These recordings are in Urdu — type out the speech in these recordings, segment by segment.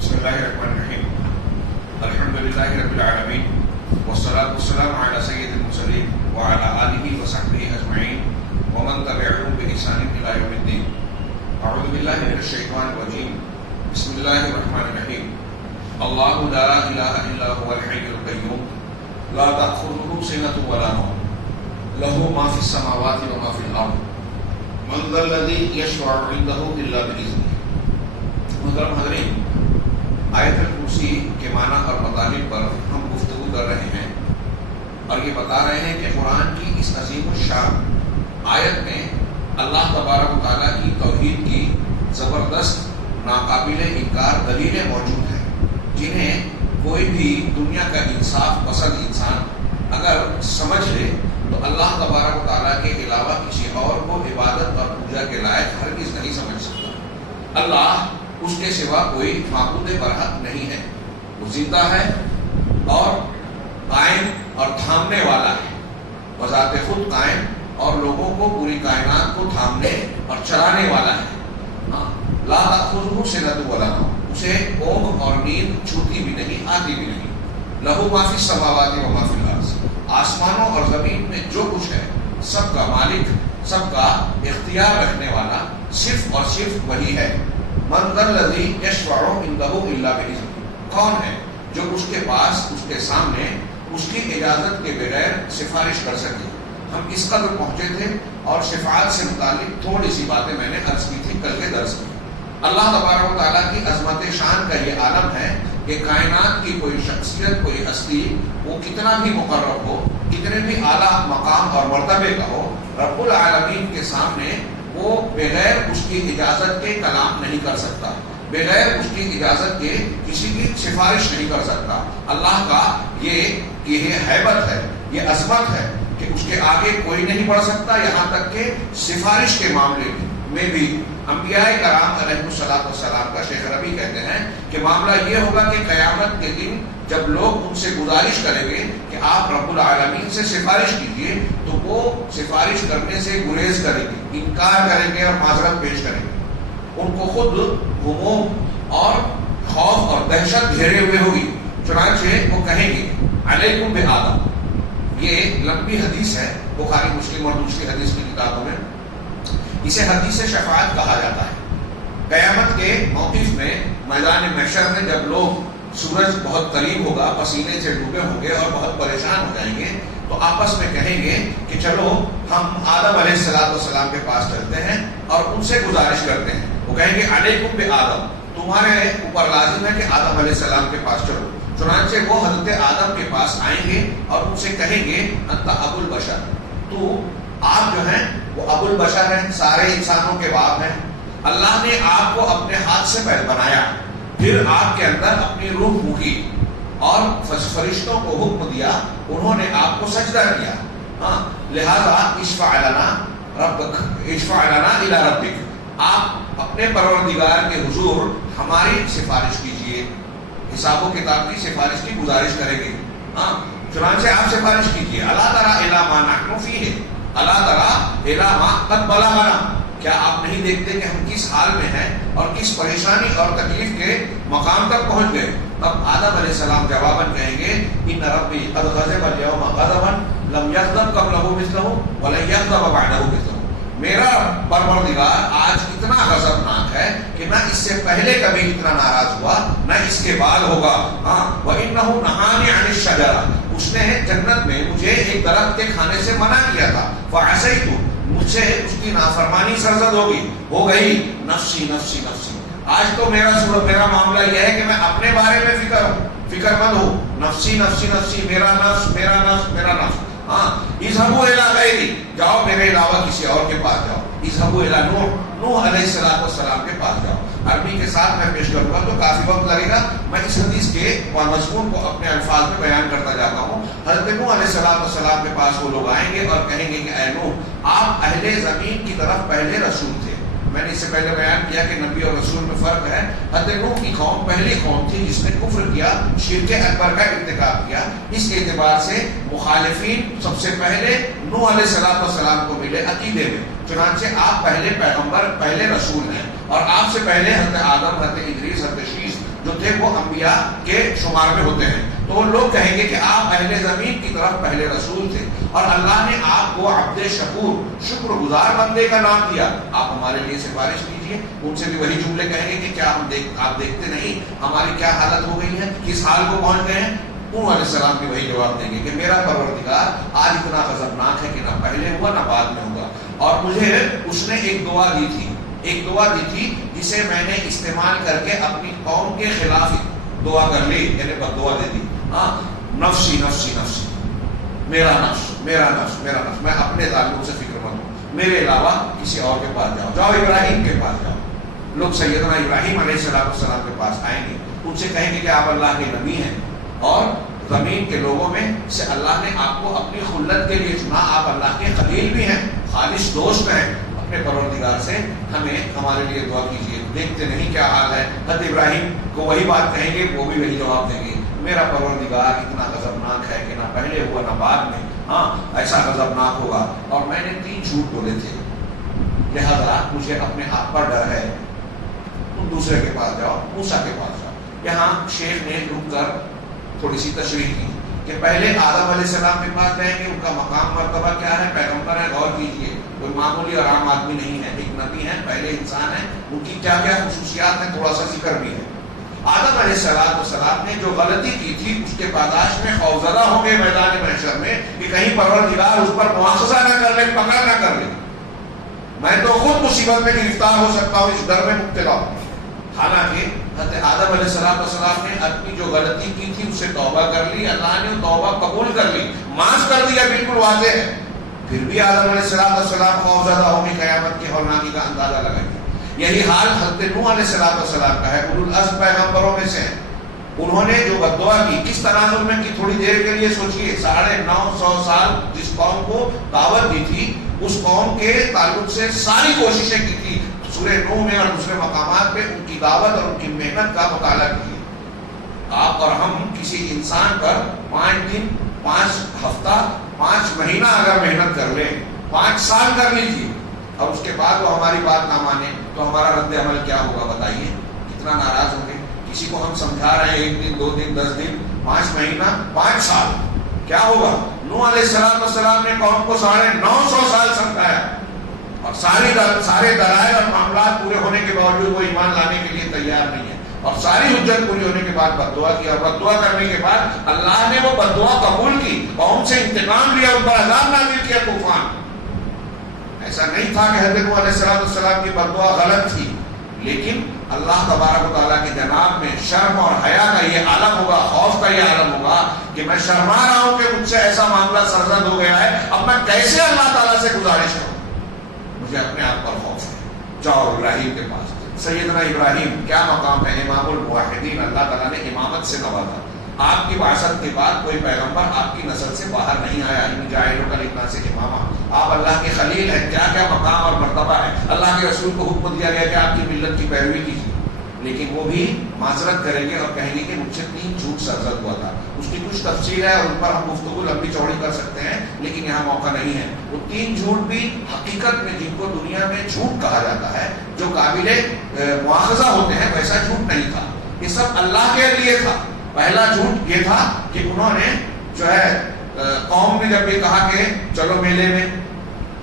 بسم الله الرحمن الرحيم الحمد لله رب العالمين والصلاة والسلام على سيد المرسلين وعلى آله وصحبه أجمعين ومن تبعهم بإحسان إلى يوم الدين. أعوذ بالله من الشيطان الرجيم. بسم الله الرحمن الرحيم. الله لا إله إلا هو الحي القيوم لا تأخذه سنة ولا نوم له ما في السماوات وما في الأرض من ذا الذي يشفع عنده إلا بإذنه. محترم حضرین، آیت الکرسی کے معنی اور مطالب پر ہم گفتگو کر رہے ہیں اور یہ بتا رہے ہیں کہ قرآن کی اس عظیم الشان آیت میں اللہ تبارک و تعالیٰ کی توحید کی زبردست ناقابل انکار دلیلیں موجود ہیں، جنہیں کوئی بھی دنیا کا انصاف پسند انسان اگر سمجھ لے تو اللہ تبارک و تعالیٰ کے علاوہ کسی اور کو عبادت اور پوجا کے لائق ہرگز نہیں سمجھ سکتا۔ اللہ اس کے سوا کوئی معبود برحق نہیں ہے، وہ زندہ ہے اور قائم اور تھامنے والا ہے، بذات خود قائم اور لوگوں کو پوری کائنات کو تھامنے اور چلانے والا ہے۔ لا تأخذہ سنۃ ولا نوم، اسے اونگ اور نیند چھوتی بھی نہیں، آتی بھی نہیں۔ لہو ما فی السماوات و ما فی الارض، آسمانوں اور زمین میں جو کچھ ہے سب کا مالک، سب کا اختیار رکھنے والا صرف اور صرف وہی ہے۔ من ذا الذی یشفع عنده الا باذنہ، کون ہے جو اس کے پاس، اس کے سامنے اس کی اجازت کے بغیر سفارش کر سکے۔ ہم اس قدر پہنچے تھے اور شفاعت سے متعلق تھوڑی سی باتیں میں نے عرض کی تھی کل کے درس میں۔ اللہ تبارک و تعالیٰ کی عظمت شان کا یہ عالم ہے کہ کائنات کی کوئی شخصیت، کوئی ہستی، وہ کتنا بھی مقرب ہو، کتنے بھی اعلیٰ مقام اور مرتبے کا ہو، رب العالمین کے سامنے وہ بغیر اس کی اجازت کے کلام نہیں کر سکتا، بغیر اس کی اجازت کے کسی کی سفارش نہیں کر سکتا۔ اللہ کا یہ ہیبت ہے، یہ عظمت ہے کہ اس کے آگے کوئی نہیں بڑھ سکتا، یہاں تک کہ سفارش کے معاملے میں بھی انبیاء کرام علیہ السلام کا شیخ ربی کہتے ہیں کہ معاملہ یہ ہوگا کہ قیامت کے دن جب لوگ ان سے گزارش کریں گے کہ آپ رب العالمین سے سفارش کیجیے تو وہ سفارش کرنے سے گریز کریں گے، انکار کریں گے اور معذرت پیش کریں گے۔ ان کو خود غموم اور خوف اور دہشت گھیرے ہوئے ہوگی، چنانچہ وہ کہیں گے علیکم بآدم۔ یہ لمبی حدیث ہے، بخاری مسلم اور دوسری حدیث کی کتابوں میں اسے حدیث شفاعت کہا جاتا ہے۔ قیامت کے موقف میں میدان محشر میں جب لوگ سورج بہت قریب ہوگا، پسینے سے ڈوبے ہوں گے اور بہت پریشان ہو جائیں گے تو آپس میں کہیں گے کہ چلو ہم آدم علیہ السلام کے پاس چلتے ہیں اور ان سے گزارش کرتے ہیں۔ وہ کہیں گے علیکم بآدم، تمہارے اوپر لازم ہے کہ آدم علیہ السلام کے پاس چلو۔ چنانچہ وہ حضرت آدم کے پاس آئیں گے اور ان سے کہیں گے انت ابو البشر، تو آپ جو ہیں وہ ابو البشر ہیں، سارے انسانوں کے باپ ہیں۔ اللہ نے آپ کو اپنے ہاتھ سے بنایا، پھر آپ کے اندر اپنی روح پھونکی اور فرشتوں کو حکم دیا، انہوں نے آپ کو سجدہ کیا۔ لہذا اشفع لنا الی ربک، آپ اپنے پروردگار کے حضور ہماری سفارش کیجئے، حساب و کتاب کی سفارش کی گزارش کریں گے۔ چنانچہ آپ سفارش کیجئے۔ الا تری الی ما نحن فیہ، الا تری الی ما قد بلغنا، کیا آپ نہیں دیکھتے کہ ہم کس حال میں ہیں اور کس پریشانی اور تکلیف کے مقام تک پہنچ گئے؟ اب آدم علیہ السلام جواباً کہیں گے ان ربی قد غضب اليوم غضبا لم یغضب قبلہ مثلہ ولن یغضب بعدہ مثلہ، میرا پروردگار آج اتنا غضبناک ہے کہ نہ اس سے پہلے کبھی اتنا ناراض ہوا، نہ اس کے بعد ہوگا۔ وَإِنَّهُ نَهَانِي عَنِ الشَّجَرَةِ، اس نے جنت میں مجھے ایک درخت کے کھانے سے منع کیا تھا۔ فَعَصَيْتُ، مجھ سے اس کی نافرمانی سرزد ہو گئی۔ نفسی نفسی نفسی، آج تو میرا معاملہ یہ ہے کہ میں اپنے بارے میں فکر مند ہوں، نفسی نفسی نفسی، میرا نفس میرا نفس میرا نفس۔ اذهبوا الى غیری، جاؤ میرے علاوہ کسی اور کے پاس جاؤ۔ اذهبوا الى نوح علیہ السلام کے پاس جاؤ۔ عربی کے ساتھ میں پیش کروں گا تو کافی وقت لگے گا، میں اس حدیث کے مضمون کو اپنے الفاظ میں بیان کرتا جاتا ہوں۔ حضرت نوح علیہ السلام کے پاس وہ لوگ آئیں گے اور کہیں گے کہ اے نوح، آپ اہل زمین کی طرف پہلے رسول تھے۔ میں نے اس سے پہلے بیان کیا کہ نبی اور رسول میں فرق ہے۔ حضرت نوح کی قوم پہلی قوم تھی جس نے کفر کیا، شرک اکبر کا ارتکاب کیا۔ اس اعتبار سے مخالفین سب سے پہلے نوح علیہ السلام کو ملے عقیدے میں، چنانچہ آپ پہلے پیغمبر، پہلے رسول ہیں، اور آپ سے پہلے حضرت آدم، حضرت ادریس، حضرت شیش جو تھے کہ وہ انبیاء کے شمار میں ہوتے ہیں، تو لوگ کہیں گے کہ آپ اہل زمین کی طرف پہلے رسول تھے اور اللہ نے آپ کو عبد شکور، شکر گزار بندے کا نام دیا، آپ ہمارے لیے سفارش کیجیے۔ ان سے بھی وہی جملے کہیں گے کہ کیا آپ دیکھتے نہیں ہماری کیا حالت ہو گئی ہے، کس حال کو پہنچ گئے ہیں؟ نوح علیہ السلام بھی وہی جواب دیں گے کہ میرا پروردگار آج اتنا غضبناک ہے کہ نہ پہلے ہوا نہ بعد میں ہوگا، اور مجھے اس نے ایک دعا دی تھی جسے میں نے استعمال کر کے اپنی قوم کے خلاف دعا کر لی، یعنی بد دعا دے دی، نفسی نفسی نفسی، میرا نفس میرا نفس میرا نفس، میں اپنے تعلق سے فکر مند ہوں، میرے علاوہ کسی اور کے پاس جاؤ ابراہیم کے پاس جاؤ۔ لوگ سیدنا ابراہیم علیہ السلام کے پاس آئیں گے، ان سے کہیں گے کہ آپ اللہ کے نبی ہیں اور زمین کے لوگوں میں سے اللہ نے آپ کو اپنی خلت کے لیے چنا، آپ اللہ کے خلیل بھی ہیں، خالص دوست ہیں، اپنے پروردگار سے ہمارے لیے دعا کیجیے، دیکھتے نہیں کیا حال ہے۔ حضرت ابراہیم کو وہی بات کہیں گے، وہ بھی وہی جواب دیں گے، میرا پروردگار اتنا غضبناک ہے کہ نہ پہلے ہوا نہ بعد میں، ایسا غضبناک ہوگا، اور میں نے 3 جھوٹ بولے تھے، لہذا مجھے اپنے آپ پر ڈر ہے، تم دوسرے کے پاس جاؤ، موسیٰ کے پاس جاؤ۔ یہاں شیخ نے رک کر تھوڑی سی تشریح کی کہ پہلے آدم علیہ السلام کے پاس جائیں گے، ان کا مقام مرتبہ کیا ہے، پیغمبر ہے، غور کیجیے، کوئی معمولی اور عام آدمی نہیں ہے، ایک نبی ہے، پہلے انسان ہے، ان کی کیا کیا خصوصیات ہیں تھوڑا سا ذکر بھی ہے۔ آدم علیہ السلام نے جو غلطی کی تھی اس کے پاداش میں خوفزدہ ہوں گے میدان محشر میں کہ کہیں پروردگار اس پر مواخذہ نہ کر لے، پکڑ نہ کر لے، میں تو خود مصیبت میں گرفتار ہو سکتا ہوں، اس ڈر میں مبتلا ہوں۔ حالانکہ حضرت آدم علیہ السلام نے اپنی جو غلطی کی تھی اسے توبہ کر لی، اللہ نے توبہ قبول کر لی، معاف کر دیا، بالکل واضح ہے۔ پھر بھی آدم علیہ السلام خوفزدہ ہوں گے، قیامت کی ہولناکی کا اندازہ لگائیں گے۔ یہی حال حضرت نوح علیہ السلام کا ہے، اولو العزم پیغمبروں میں سے ہیں، انہوں نے جو بد دعا کی کس تناظر میں کی، تھوڑی دیر کے لیے سوچئے، 950 سال جس قوم کو دعوت دی تھی اس قوم کے تعلق سے ساری کوششیں کی تھی، سورہ نوح میں اور دوسرے مقامات پہ ان کی دعوت اور ان کی محنت کا مطالعہ کیے۔ آپ اور ہم کسی انسان پر 5 دن 5 ہفتہ 5 مہینہ اگر محنت کر لیں، 5 سال کر لیجیے، اور اس کے بعد وہ ہماری بات نہ مانے تو ہمارا رد عمل کیا ہوگا بتائیے؟ کتنا ناراض ہوں گے۔ کسی کو ہم سمجھا رہے ہیں 1 دن 2 دن 10 دن 5 مہینہ 5 سال، کیا ہوگا؟ نوح علیہ السلام نے قوم کو 950 سال سمجھایا اور سارے دلائل اور معاملات پورے ہونے کے باوجود وہ ایمان لانے کے لیے تیار نہیں ہے، اور ساری حجت پوری ہونے کے بعد بد دعا کی، اور بد دعا کرنے کے بعد اللہ نے وہ بد دعا قبول کی، قوم سے انتقام لیا، ان پر عذاب نازل کیا، طوفان۔ ایسا نہیں تھا کہ حضرت نوح علیہ السلام کی بد دعا غلط تھی، لیکن اللہ تبارک و تعالیٰ کے جناب میں شرم اور حیا کا یہ عالم ہوگا، خوف کا یہ عالم ہوگا کہ میں شرما رہا ہوں کہ مجھ سے ایسا معاملہ سرزد ہو گیا ہے، اب میں کیسے اللہ تعالیٰ سے گزارش کروں؟ مجھے اپنے آپ پر خوف ہے۔ جاؤ ابراہیم کے پاس۔ سیدنا ابراہیم کیا مقام ہے، امام الموحدین، اللہ تعالیٰ نے امامت سے نوازا۔ آپ کی بعثت کے بعد کوئی پیغمبر آپ کی نسل سے باہر نہیں آیا، جاعلک للناس اماما، آپ اللہ کے خلیل ہیں، کیا کیا مقام اور مرتبہ ہے۔ اللہ کے رسول کو حکم دیا گیا کہ آپ کی ملت کی پیروی کیجیے، لیکن وہ بھی معذرت کریں گے اور کہیں گے کہ مجھ سے 3 جھوٹ سرزد ہوا تھا۔ اس کی کچھ تفصیل ہے اور ان پر ہم گفتگو لمبی چوڑی کر سکتے ہیں، لیکن یہاں موقع نہیں ہے۔ وہ 3 جھوٹ بھی حقیقت میں جن کو دنیا میں جھوٹ کہا جاتا ہے، جو قابل مواخذہ ہوتے ہیں، ویسا جھوٹ نہیں تھا، یہ سب اللہ کے لیے تھا۔ پہلا جھوٹ یہ تھا کہ انہوں نے جو ہے قوم نے جب یہ کہا کہ چلو میلے میں،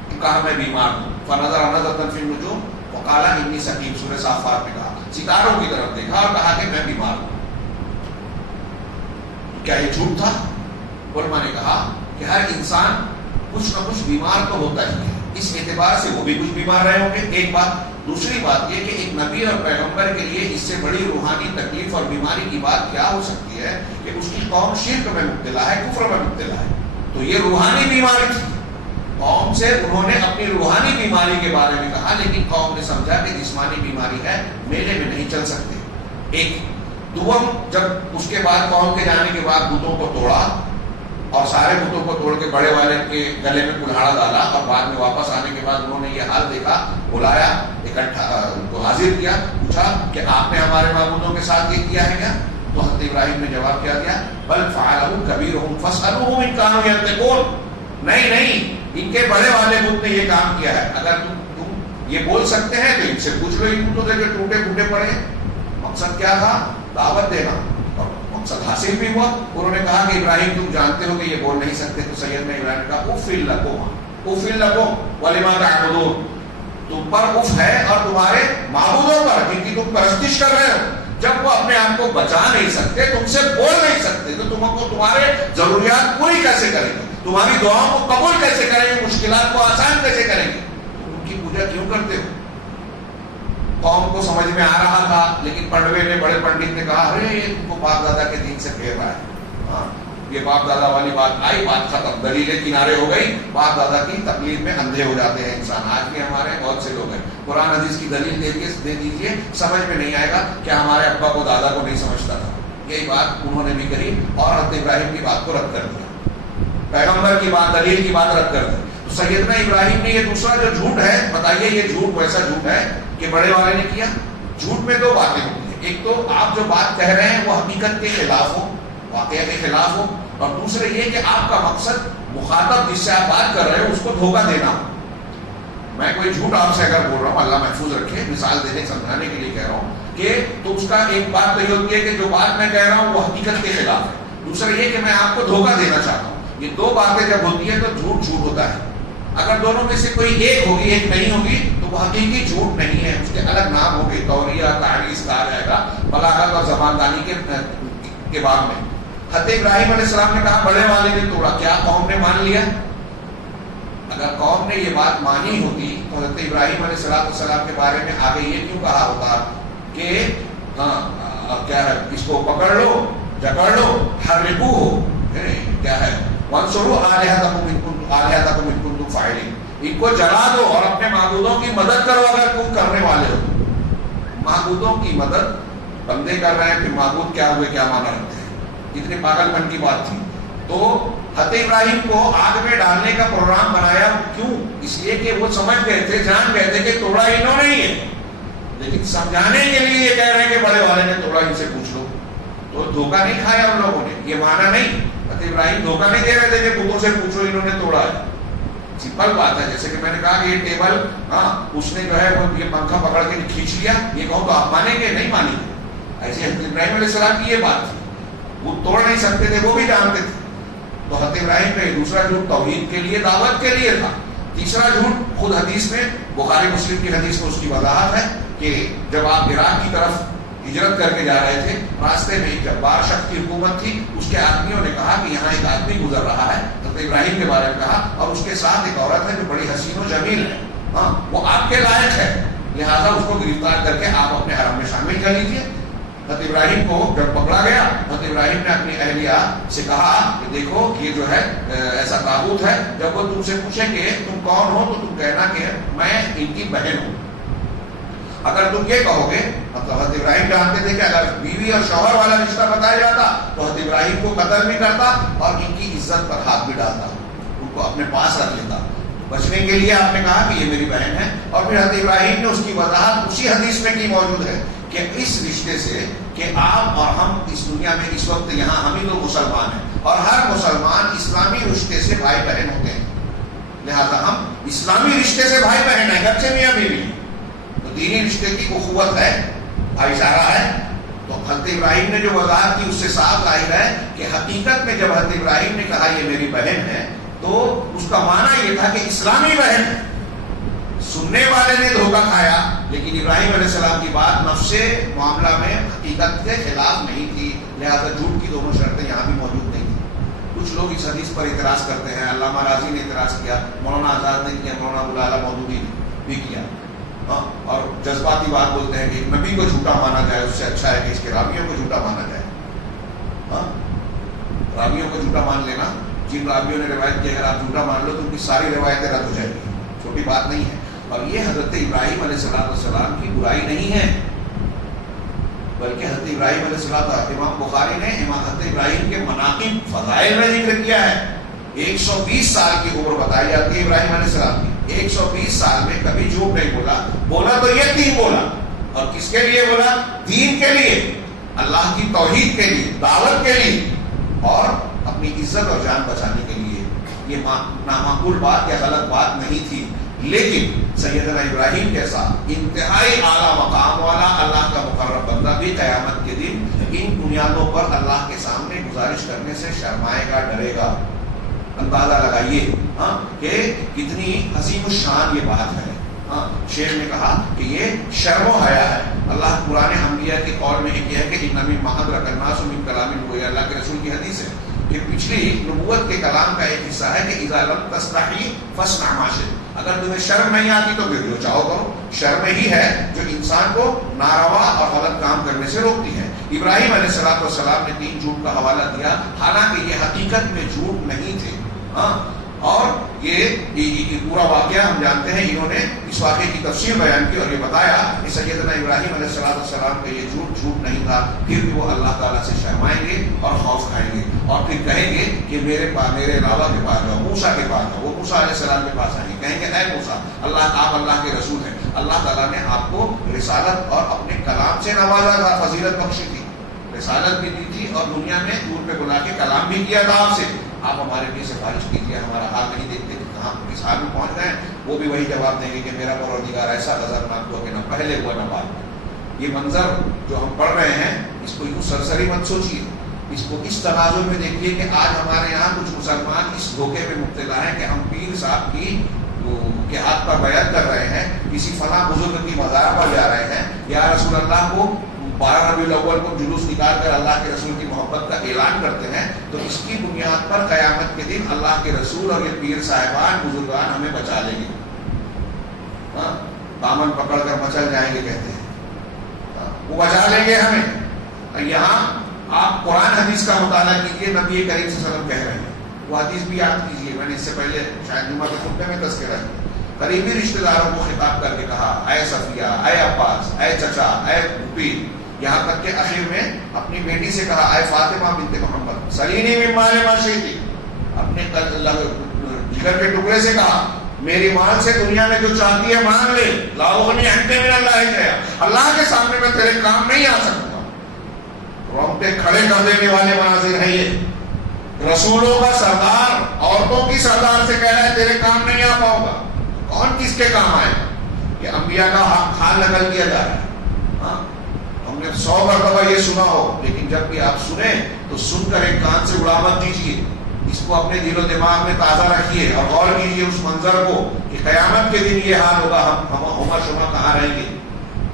تو کہا میں بیمار ہوں، فنظر نظرۃ فی النجوم وقال انی سقیم، سورہ صافات میں کہا، ستاروں کی طرف دیکھا اور کہا کہ میں بیمار ہوں۔ کیا یہ جھوٹ تھا؟ علماء نے کہا کہ ہر انسان کچھ نہ کچھ بیمار تو ہوتا ہی ہے، اس اعتبار سے وہ بھی کچھ بیمار رہے ہوں گے، ایک بات۔ دوسری بات یہ کہ ایک نبی اور پیغمبر کے لیے اس سے بڑی روحانی تکلیف اور بیماری کی بات کیا ہو سکتی ہے کہ اس کی قوم شرک میں مبتلا ہے، کفر میں مبتلا ہے، تو یہ روحانی بیماری تھی۔ قوم سے انہوں نے اپنی روحانی بیماری کے بارے میں کہا، لیکن قوم نے سمجھا کہ جسمانی بیماری ہے، میلے میں نہیں چل سکتے۔ ایک دوم، جب اس کے بعد قوم کے جانے کے بعد بتوں کو توڑا اور سارے بتوں کو توڑ کے بڑے والے کے گلے میں کلہاڑا ڈالا، اور بعد میں واپس آنے کے بعد انہوں نے یہ حال دیکھا، بلایا، اکٹھا ان کو حاضر کیا، پوچھا کہ آپ نے ہمارے معبودوں کے ساتھ یہ کیا ہے کیا؟ تو حضرت ابراہیم نے جواب کیا دیا، بل فعلہ کبیرہم فاسألوہم ان کانوا ینطقون، نہیں ان کے بڑے والے بت نے یہ کام کیا ہے، اگر تم یہ بول سکتے ہیں تو ان سے پوچھ لو، ان بتوں سے جو ٹوٹے پھوٹے پڑے۔ مقصد کیا تھا؟ دعوت دینا، اور مقصد حاصل بھی ہوا. انہوں نے کہا کہ ابراہیم تم جانتے ہو کہ یہ بول نہیں سکتے. تو سیدنا ابراہیم نے کہا اف لکم ولما تعبدون، تم پر اف ہے اور تمہارے معبودوں پر جن کی تم پرستش کر رہے ہو. جب وہ اپنے آپ کو بچا نہیں سکتے، تم سے بول نہیں سکتے، تو تم کو تمہارے ضروریات پوری کیسے کریں گے؟ تمہاری دعاؤں کو قبول کیسے کریں گے؟ مشکلات کو آسان کیسے کریں گے؟ ان کی پوجا کیوں کرتے ہو؟ قوم کو سمجھ میں آ رہا تھا، لیکن پنڈوے نے، بڑے پنڈت نے کہا ارے یہ تم کو باپ دادا کے دین سے پھیر رہا ہے. ہاں یہ باپ دادا والی بات آئی، بات ختم، دلیلیں کنارے ہو گئی. باپ دادا کی تقلید میں اندھے ہو جاتے ہیں انسان. آج بھی ہمارے بہت سے لوگ ہیں، قرآن حدیث کی دلیل دے دیجیے، سمجھ میں نہیں آئے گا کہ ہمارے ابا کو دادا کو نہیں سمجھتا تھا. یہی بات انہوں نے بھی کہی اور حضرت ابراہیم کی بات کو رد کر دیا، پیغمبر کی بات، دلیل کی بات رد کر دی. تو سیدنا ابراہیم نے یہ دوسرا جو جھوٹ ہے، بتائیے یہ جھوٹ ویسا جھوٹ ہے کہ بڑے والے نے کیا. جھوٹ میں دو باتیں ہوتی ہیں، ایک تو آپ جو بات کہہ رہے ہیں وہ حقیقت کے خلاف ہو، واقعہ کے خلاف ہو، اور دوسرے یہ کہ آپ کا مقصد مخاطب جس سے آپ بات کر رہے ہو اس کو دھوکہ دینا ہو. میں کوئی جھوٹ آپ سے اگر بول رہا ہوں، اللہ محفوظ رکھے، مثال دینے سمجھانے کے لیے کہہ رہا ہوں کہ تو اس کا ایک بات تو یہ ہوتی ہے کہ جو بات میں کہہ رہا ہوں وہ حقیقت کے خلاف ہے، دوسرا یہ کہ میں آپ کو دھوکہ دینا چاہتا ہوں. یہ دو باتیں جب ہوتی ہیں تو جھوٹ جھوٹ ہوتا ہے. اگر دونوں میں سے کوئی ایک ہوگی، ایک نہیں ہوگی، تو وہ حقیقی جھوٹ نہیں ہے، اس کے الگ نام ہوگی، توریہ، تعریض کہا جائے گا بلاغت اور زباندانی کے باب میں. حضرت ابراہیم علیہ السلام نے کہا بڑے والے نے توڑا، کیا قوم نے مان لیا؟ اگر قوم نے یہ بات مانی ہوتی تو حضرت ابراہیم علیہ السلام کے بارے میں آگے یہ کیوں کہا ہوتا کہ ہاں کیا ہے، اس کو پکڑ لو، جکڑ لو، حرقوہ، کیا ہے، وانصروا آلہتکم ان کنتم فاعلین، ان کو جلا دو اور اپنے معبودوں کی مدد کرو اگر تم کرنے والے ہو. معبودوں کی مدد بندے کر رہے ہیں، پھر معبود کیا ہوئے، کیا مانا رکھتے ہیں؟ اتنے پاگل پن کی بات تھی. تو حضرت ابراہیم کو آگ میں ڈالنے کا پروگرام بنایا، کیوں؟ اس لیے کہ وہ سمجھ گئے تھے، جان گئے تھے کہ توڑا انہوں نے ہی ہے، لیکن سمجھانے کے لیے یہ کہہ رہے ہیں کہ بڑے والے نے توڑا، ان سے پوچھ لو. تو دھوکہ نہیں کھایا ان لوگوں نے، یہ مانا نہیں. حضرت ابراہیم دھوکہ نہیں دے رہے تھے کہ بتوں سے پوچھو انہوں نے توڑا ہے. سمپل بات ہے، جیسے کہ میں نے کہا کہ یہ ٹیبل، ہاں اس نے جو ہے وہ یہ پنکھا پکڑ کے کھینچ لیا، یہ کہو تو آپ مانیں گے؟ نہیں مانیں گے. ایسے حضرت ابراہیم علیہ السلام کی یہ بات تھی، وہ توڑ نہیں سکتے تھے، وہ بھی جانتے تھے. تو حضرت ابراہیم کا یہ دوسرا جھوٹ توحید کے لیے، دعوت کے لیے تھا. تیسرا جھوٹ خود حدیث میں، بخاری مسلم کی حدیث میں اس کی وضاحت ہے کہ جب آپ عراق کی طرف ہجرت کر کے جا رہے تھے، راستے میں ایک جبار شخص کی حکومت تھی، اس کے آدمیوں نے کہا کہ یہاں ایک آدمی گزر رہا ہے، حضرت ابراہیم کے بارے میں کہا، اور اس کے ساتھ ایک عورت ہے جو بڑی حسین و جمیل ہے، ہاں وہ آپ کے لائق ہے، لہٰذا اس کو گرفتار کر کے آپ اپنے حرم میں شامل کر لیجیے. حضرت ابراہیم کو جب پکڑا گیا، حضرت ابراہیم نے اپنی اہلیہ سے کہا کہ دیکھو یہ جو ہے ایسا تابوت ہے، جب وہ تم سے پوچھیں کہ تم کون ہو تو تم کہنا کہ میں ان کی بہن ہوں. اگر تم یہ کہو گے، حضرت ابراہیم جانتے تھے کہ اگر بیوی اور شوہر والا رشتہ بتایا جاتا تو حضرت ابراہیم کو قتل بھی کرتا اور ان کی عزت پر ہاتھ بھی ڈالتا، ان کو اپنے پاس رکھ لیتا. بچنے کے لیے آپ نے کہا کہ یہ میری بہن ہے. اور پھر حضرت ابراہیم نے اس کی وضاحت اسی حدیث میں کی موجود ہے کہ اس رشتے سے کہ آپ اور ہم اس دنیا میں اس وقت یہاں ہم ہی تو مسلمان ہیں، اور ہر مسلمان اسلامی رشتے سے بھائی بہن ہوتے ہیں، لہذا ہم اسلامی رشتے سے بھائی بہن ہیں، گرچہ میاں بیوی. تو دینی رشتے کی اخوت ہے، بھائی چارہ ہے. تو حضرت ابراہیم نے جو وضاحت کی اس سے صاف ظاہر ہے کہ حقیقت میں جب حضرت ابراہیم نے کہا یہ میری بہن ہے تو اس کا معنی یہ تھا کہ اسلامی بہن ہے. سننے والے نے دھوکہ کھایا، لیکن ابراہیم علیہ السلام کی بات نفس معاملہ میں حقیقت کے خلاف نہیں تھی، لہذا جھوٹ کی دونوں شرطیں یہاں بھی موجود نہیں تھیں. کچھ لوگ اس حدیث پر اعتراض کرتے ہیں، علامہ راضی نے اعتراض کیا، مولانا آزاد نے کیا، مولانا ابوالعلا مودودی نے بھی کیا، اور جذباتی بات بولتے ہیں کہ نبی کو جھوٹا مانا جائے اس سے اچھا ہے کہ اس کے راویوں کو جھوٹا مانا جائے. راویوں کو جھوٹا مان لینا، جن راویوں نے روایت کی اگر آپ جھوٹا مان لو تو ان کی ساری روایتیں رد ہو جائیں گی، چھوٹی بات نہیں ہے. اور یہ حضرت ابراہیم علیہ السلام کی برائی نہیں ہے، بلکہ حضرت ابراہیم علیہ السلام، امام بخاری نے حضرت ابراہیم کے مناقب، فضائل میں ذکر کیا ہے. 120 سال کی عمر بتائی جاتی ہے ابراہیم علیہ السلام کی. 120 سال میں کبھی جھوٹ نہیں بولا تو یہ 3 بولا. اور کس کے لیے بولا؟ دین کے لیے، اللہ کی توحید کے لیے، دعوت کے لیے، اور اپنی عزت اور جان بچانے کے لیے. یہ نامعقول بات یا غلط بات نہیں تھی. لیکن سیدنا ابراہیم جیسا انتہائی اعلیٰ مقام والا اللہ کا مقرب بندہ بھی قیامت کے دن ان بنیادوں پر اللہ کے سامنے گزارش کرنے سے شرمائے گا، ڈرے گا۔ اندازہ لگائیے کہ کتنی عظیم الشان یہ بات ہے۔ شعر نے کہا کہ یہ شرم و حیا ہے۔ اللہ قرآن انبیاء کے قول میں ایک یہ ہے کہ انما ادرک الناس من کلام النبوۃ، اللہ کے رسول کی حدیث ہے کہ پچھلی نبوت کے کلام کا ایک حصہ ہے کہ اذا لم تستحی فاصنع ما شئت، اگر تمہیں شرم نہیں آتی تو پھر جو چاہو کرو۔ شرم ہی ہے جو انسان کو ناروا اور غلط کام کرنے سے روکتی ہے۔ ابراہیم علیہ السلام نے 3 جھوٹ کا حوالہ دیا، حالانکہ یہ حقیقت میں جھوٹ نہیں تھے۔ اور یہ پورا واقعہ ہم جانتے ہیں، انہوں نے اس واقعے کی تفصیل بیان کی اور یہ بتایا کہ سیدنا ابراہیم علیہ السلام کا یہ جھوٹ نہیں تھا، پھر بھی وہ اللہ تعالیٰ سے شرمائیں گے اور خوف کھائیں گے اور پھر کہیں گے کہ میرے علاوہ کے پاس جاؤ، موسیٰ کے پاس جاؤ۔ وہ موسیٰ علیہ السلام کے پاس آئیں گے، کہیں گے اے موسیٰ، آپ اللہ کے رسول ہیں، اللہ تعالیٰ نے آپ کو رسالت اور اپنے کلام سے نوازا تھا، فضیلت بخشی تھی، رسالت بھی دی تھی اور دنیا میں دور پہ بلا کے کلام بھی کیا تھا آپ سے، آپ ہمارے لیے سفارش کیجیے، ہمارا حال نہیں دیکھتے کہ کہاں کس حال میں پہنچ گئے ہیں۔ وہ بھی وہی جواب دیں گے کہ میرا پروردگار ایسا غضبناک ہوا کہ نہ پہلے ہوا نہ بعد میں۔ یہ منظر جو ہم پڑھ رہے ہیں اس کو یوں سرسری مت سوچیے، اس کو اس تناظر میں دیکھیے کہ آج ہمارے یہاں کچھ مسلمان اس دھوکے میں مبتلا ہیں کہ ہم پیر صاحب کے ہاتھ پر بیعت کر رہے ہیں، کسی فلاں بزرگ کی مزار پر جا رہے ہیں، یا رسول اللہ کو 12 ربیع الاول کو جلوس نکال کر اللہ کے رسول کی محبت کا اعلان کرتے ہیں، تو اس کی بنیاد پر قیامت کے دن اللہ کے رسول اور یہ پیر صاحبان بزرگان ہمیں بچا لیں گے، دامن پکڑ کر مچل جائیں گے کہتے ہیں، وہ بچا لیں گے ہمیں۔ یہاں آپ قرآن حدیث کا مطالعہ کیجیے، نبی کریم صلی اللہ علیہ وسلم کہہ رہے ہیں، وہ حدیث بھی یاد کیجیے، میں نے اس سے پہلے شاید جمعہ کے خطبے میں تذکرہ کیا، قریبی رشتہ داروں کو خطاب کر کے کہا اے صفیہ، اے عباس، اے چچا، اے پھوپھی، یہاں تک کہ آخر میں اپنی بیٹی سے کہا اے فاطمہ بنت محمد سلینی من مال ما شئتی، اپنے جگر کے ٹکڑے سے کہا میری مال سے دنیا میں جو چاہتی ہے مانگ لے، لا اغنی عنک من اللہ شیئا، اللہ کے سامنے میں تیرے کام نہیں آ سکتا۔ رونگٹے کھڑے کر دینے والے مناظر ہیں یہ، رسولوں کا سردار عورتوں کی سردار سے کہہ رہا ہے تیرے کام نہیں آ پاؤ گا، کون کس کے کام آئے گا؟ یہ انبیاء کا حال نقل کیا جا رہا ہے۔ ہم نے 100 مرتبہ یہ سنا ہو، لیکن جب بھی آپ سنیں تو سن کر ایک کان سے اڑا مت دیجیے، اس کو اپنے دل و دماغ میں تازہ رکھیے اور غور کیجیے اس منظر کو کہ قیامت کے دن یہ حال ہوگا، ہم عمر شمع کہاں رہیں گے،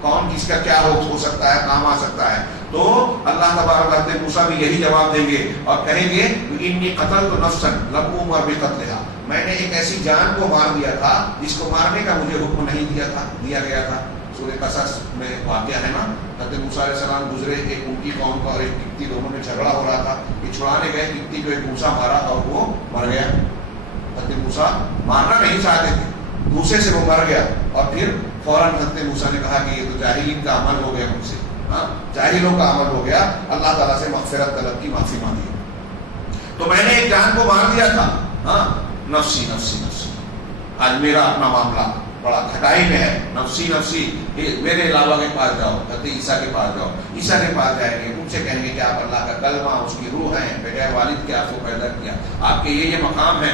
کون کس کا کیا ہو سکتا ہے، کام آ سکتا ہے۔ تو اللہ تبارک حضرت موسیٰ بھی یہی جواب دیں گے اور کہیں گے انی قتلت نفسا لم امر بقتلھا، میں نے ایک ایسی جان کو مار دیا تھا جس کو مارنے کا مجھے حکم نہیں دیا گیا تھا۔ سورہ قصص میں واقعہ ہے نا، حضرت موسیٰ علیہ السلام گزرے، ایک ان کی قوم کا اور ایک کبتی دونوں میں جھگڑا ہو رہا تھا، یہ چھڑانے گئے، کبتی کو ایک موسیٰ مارا اور وہ مر گیا۔ حضرت موسیٰ مارنا نہیں چاہتے تھے، غصے سے وہ مر گیا اور پھر فوراً حضرت موسیٰ نے کہا کہ یہ تو جاہلین کا عمل ہو گیا، مجھ سے جاہلوں کا عمل ہو گیا، اللہ تعالیٰ سے مغفرت طلب کی، معافی مانگی۔ تو میں نے ایک جان کو مار دیا تھا، نفسی نفسی نفسی، آج میرا اپنا معاملہ بڑا کھٹائی میں ہے، نفسی نفسی، میرے علاوہ کے پاس جاؤ، حضرت عیسیٰ کے پاس جاؤ، عیسیٰ کے پاس جائیں گے، ان سے کہیں گے کہ آپ اللہ کا کلمہ، اس کی روح ہیں، بغیر والد کے آپ کو پیدا کیا، آپ کے یہ مقام ہے،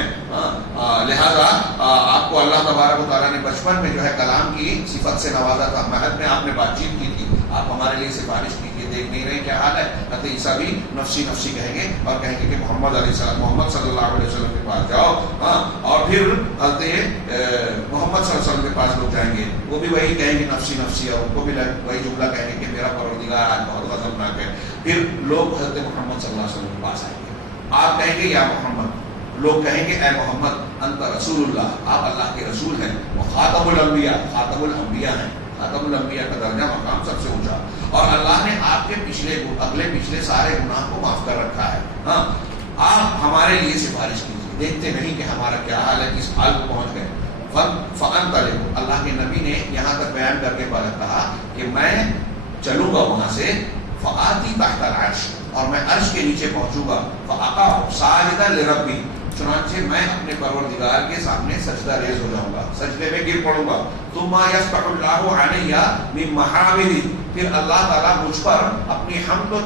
لہذا آپ کو اللہ تبارک و تعالیٰ نے بچپن میں جو ہے کلام کی صفت سے نوازا تھا، مہد میں آپ نے بات چیت کی تھی، آپ ہمارے لیے سفارش کیجیے، دیکھ نہیں رہے کیا حال ہے۔ حضرت عیسیٰ بھی نفسی نفسی کہیں گے اور کہیں گے کہ محمد علیہ السلام، محمد صلی اللہ علیہ وسلم کے پاس جاؤ، اور پھر حضرت محمد صلی اللہ علیہ وسلم کے پاس لوگ جائیں گے، وہ بھی وہی کہیں گے نفسی نفسی، اور ان کو بھی وہی جملہ کہیں گے کہ میرا پروردگار آج بہت غضبناک ہے۔ پھر لوگ حضرت محمد صلی اللہ علیہ وسلم کے پاس آئیں گے، آپ کہیں گے یا محمد، لوگ کہیں گے اے محمد انت رسول اللہ، آپ اللہ کے رسول ہیں، وہ خاتم الانبیاء، خاتم الانبیاء ہیں، خاتم الانبیاء کا درجہ مقام سب سے اونچا، اور اللہ نے آپ کے پچھلے سارے گناہ کو معاف کر رکھا ہے، آپ ہمارے لیے سفارش کیجیے، دیکھتے نہیں کہ ہمارا کیا حال ہے، کس حال کو پہنچ گئے۔ فَأَنْطَلِقُوا، اللہ کے نبی نے یہاں تک بیان کر کے کہا کہ میں چلوں گا وہاں سے، فَآتِي تَحْتَ الْعَرْشِ، اور میں عرش کے نیچے پہنچوں گا، فَأَقَعُ سَاجِدًا لِرَبِّي، چنانچہ میں اپنے پروردگار کے سامنے سجدہ ریز ہو جاؤں گا، سجدے میں گر پڑوں گا، ثُمَّ يَفْتَحُ اللَّهُ عَلَيَّ مِن مَحَامِدِ، پھر اللہ تعالیٰ مجھ پر اپنی حمد و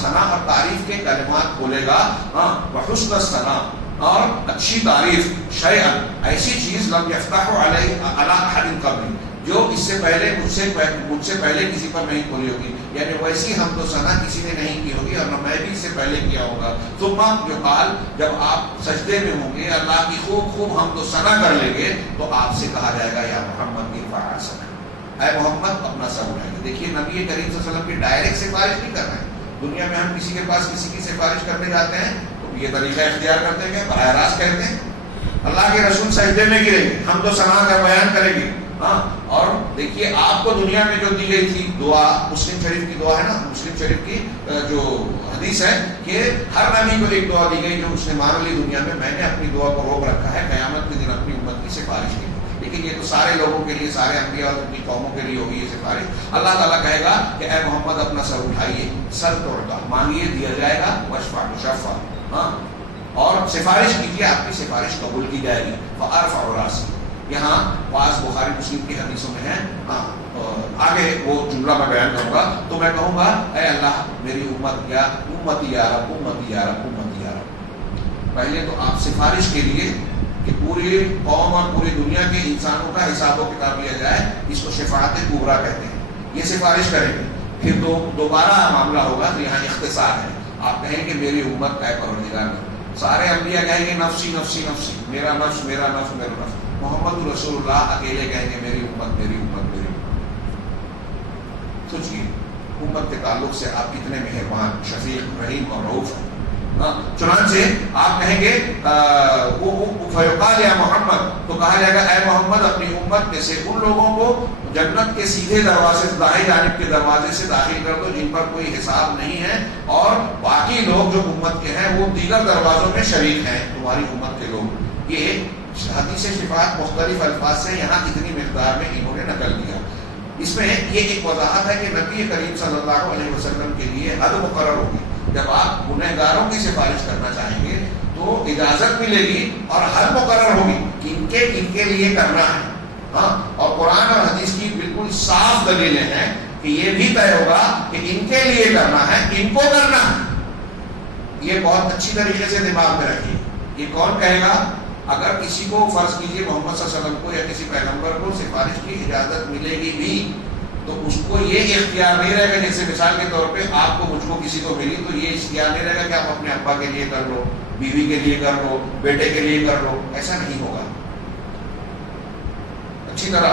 ثنا اور تعریف کے کلمات کھولے گا، وحسن الثنا، اور اچھی تعریف شیئا ایسی چیز لم یفتح علی احد قبلی جو اس سے پہلے مجھ سے پہلے کسی پر نہیں کھولی ہوگی، یعنی ویسی حمد و ثنا کسی نے نہیں کی ہوگی اور نہ میں بھی اس سے پہلے کیا ہوگا. ثم جو قال جب آپ سجدے میں ہوں گے اللہ کی خوب حمد و ثنا کر لیں گے تو آپ سے کہا جائے گا یا محمد ارفع رأسک، اے محمد اپنا سر اٹھائیے. دیکھیے نبی کریم صلی اللہ علیہ وسلم کی ڈائریکٹ سفارش نہیں کر رہے ہیں. دنیا میں ہم کسی کے پاس کسی کی سفارش کرنے جاتے ہیں تو یہ طریقہ اختیار کرتے ہیں کہ براہ راست کہتے ہیں. اللہ کے رسول سجدے میں گریں گے، حمد و ثنا کا بیان کریں گے. ہاں اور دیکھیے آپ کو دنیا میں جو دی گئی تھی دعا، مسلم شریف کی دعا ہے نا، مسلم شریف کی جو حدیث ہے کہ ہر نبی کو ایک دعا دی گئی جو اس نے مان لی دنیا میں نے اپنی دعا کو روک رکھا ہے قیامت کے دن اپنی امت کی سفارش کی. لیکن یہ تو سارے لوگوں کے لیے، سارے انبیاء اور ان کی قوموں کے لیے ہوگی یہ سفارش. اللہ تعالیٰ کہے گا کہ اے محمد اپنا سر اٹھائیے، سر توڑتا مانگیے دیا جائے گا، وشفع تشفع، ہاں اور سفارش کیجیے آپ کی سفارش قبول کی جائے گی. فارفع راسی، یہاں بعض بخاری مسلم کی حدیثوں میں ہے، ہاں آگے وہ جملہ میں بیان کروں گا تو میں کہوں گا اے اللہ میری امت یا امتی یا رب، امتی یا رب، امتی یا رب. پہلے تو آپ سفارش کے لیے کہ پوری قوم اور پوری دنیا کے انسانوں کا حساب و کتاب لیا جائے، اس کو شفاعت کبریٰ کہتے ہیں. یہ سفارش کریں گے. پھر دوبارہ معاملہ ہوگا تو یہاں اختصار ہے. آپ کہیں گے میری امت اے پروردگار، سارے انبیاء کہیں گے نفسی نفسی نفسی، میرا نفس میرا نفس میرا نفس. محمد رسول اللہ اکیلے کہیں گے میری امت میری امت میری امت. سوچیے امت کے تعلق سے آپ کتنے مہربان، شفیق، رحیم اور رؤوف ہیں. چنانچہ آپ کہیں گے فیقال یا محمد، تو کہا جائے گا اے محمد اپنی امت میں سے ان لوگوں کو جنت کے سیدھے دروازے سے، دائیں جانب کے دروازے سے داخل کر دو جن پر کوئی حساب نہیں ہے، اور باقی لوگ جو امت کے ہیں وہ دیگر دروازوں میں شریک ہیں تمہاری امت کے لوگ. یہ حدیث شفاعت مختلف الفاظ سے یہاں اتنی مقدار میں انہوں نے نقل کیا. اس میں یہ ایک وضاحت ہے کہ نبی کریم صلی اللہ علیہ وسلم کے لیے حد مقرر ہوگی. جب آپ گنہگاروں کی سفارش کرنا چاہیں گے تو اجازت ملے گی اور حد مقرر ہوگی کہ ان کے لیے کرنا ہے. ہاں اور قرآن اور حدیث کی بالکل صاف دلیلیں ہیں کہ یہ بھی طے ہوگا کہ ان کے لیے کرنا ہے، ان کو کرنا ہے. یہ بہت اچھی طریقے سے دماغ میں رکھیے. یہ کون کہے گا؟ اگر کسی کو فرض کیجئے محمد صلی اللہ علیہ وسلم کو یا کسی پیغمبر کو سفارش کی اجازت ملے گی بھی تو اس کو یہ اختیار نہیں رہے گا، جیسے مثال کے طور پہ آپ کو مجھ کو کسی کو ملی تو یہ اختیار نہیں رہے گا کہ آپ اپنے ابا کے لیے کر لو، بیوی کے لیے کر لو، بیٹے کے لیے کر لو. ایسا نہیں ہوگا. اچھی طرح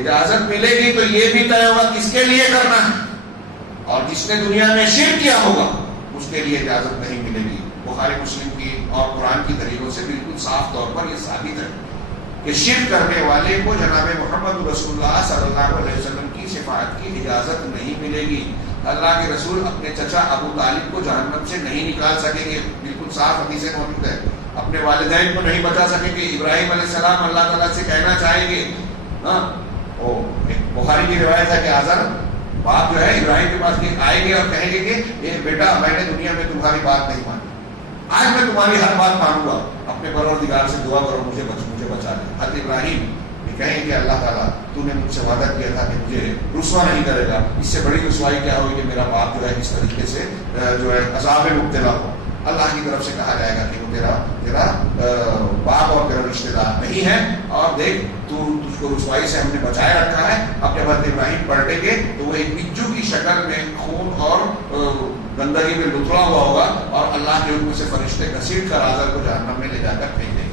اجازت ملے گی تو یہ بھی طے ہوگا کس کے لیے کرنا ہے، اور جس نے دنیا میں شرک کیا ہوگا اس کے لیے اجازت نہیں ملے گی. بخاری مسلم کی اور قرآن کی دلیلوں سے بالکل صاف طور پر یہ ثابت ہے کہ شرک کرنے والے کو جناب محمد رسول اللہ صلی اللہ علیہ وسلم کی شفاعت کی اجازت نہیں ملے گی. اللہ کے رسول اپنے چچا ابو طالب کو جہنم سے نہیں نکال سکیں گے، بالکل صاف حدیثیں موجود ہے. اپنے والدین کو نہیں بچا سکیں گے. ابراہیم علیہ السلام اللہ تعالیٰ سے کہنا چاہیں گے، ہاں بخاری کی روایت ہے کہ آزر باپ جو ہے ابراہیم کے پاس آئیں گے اور کہیں گے کہ اے بیٹا میں نے دنیا میں تمہاری بات نہیں مانی، آج میں تمہاری ہر بات مانوں گا، اپنے پروردگار سے دعا کرو مجھے بچا لے. حضرت ابراہیم یہ کہیں کہ اللہ تعالیٰ تو نے مجھ سے وعدہ کیا تھا کہ مجھے رسوا نہیں کرے گا. اس سے بڑی رسوائی کیا ہوگی کہ میرا باپ جو ہے اس طریقے سے جو ہے عذاب میں مبتلا ہو. اللہ کی طرف سے کہا جائے گا کہ وہ تیرا باپ اور تیرا رشتے دار نہیں ہے، اور دیکھ تجھ کو رسوائی سے ہم نے بچائے رکھا ہے. اب جب حضرت ابراہیم پلٹیں گے تو وہ ایک بچو کی شکل میں خون اور گندگی میں لتڑا ہوا ہوگا اور اللہ کے حکم سے فرشتے گھسیٹ کر آزر کو جہنم میں لے جا کر پھینک دیں گے.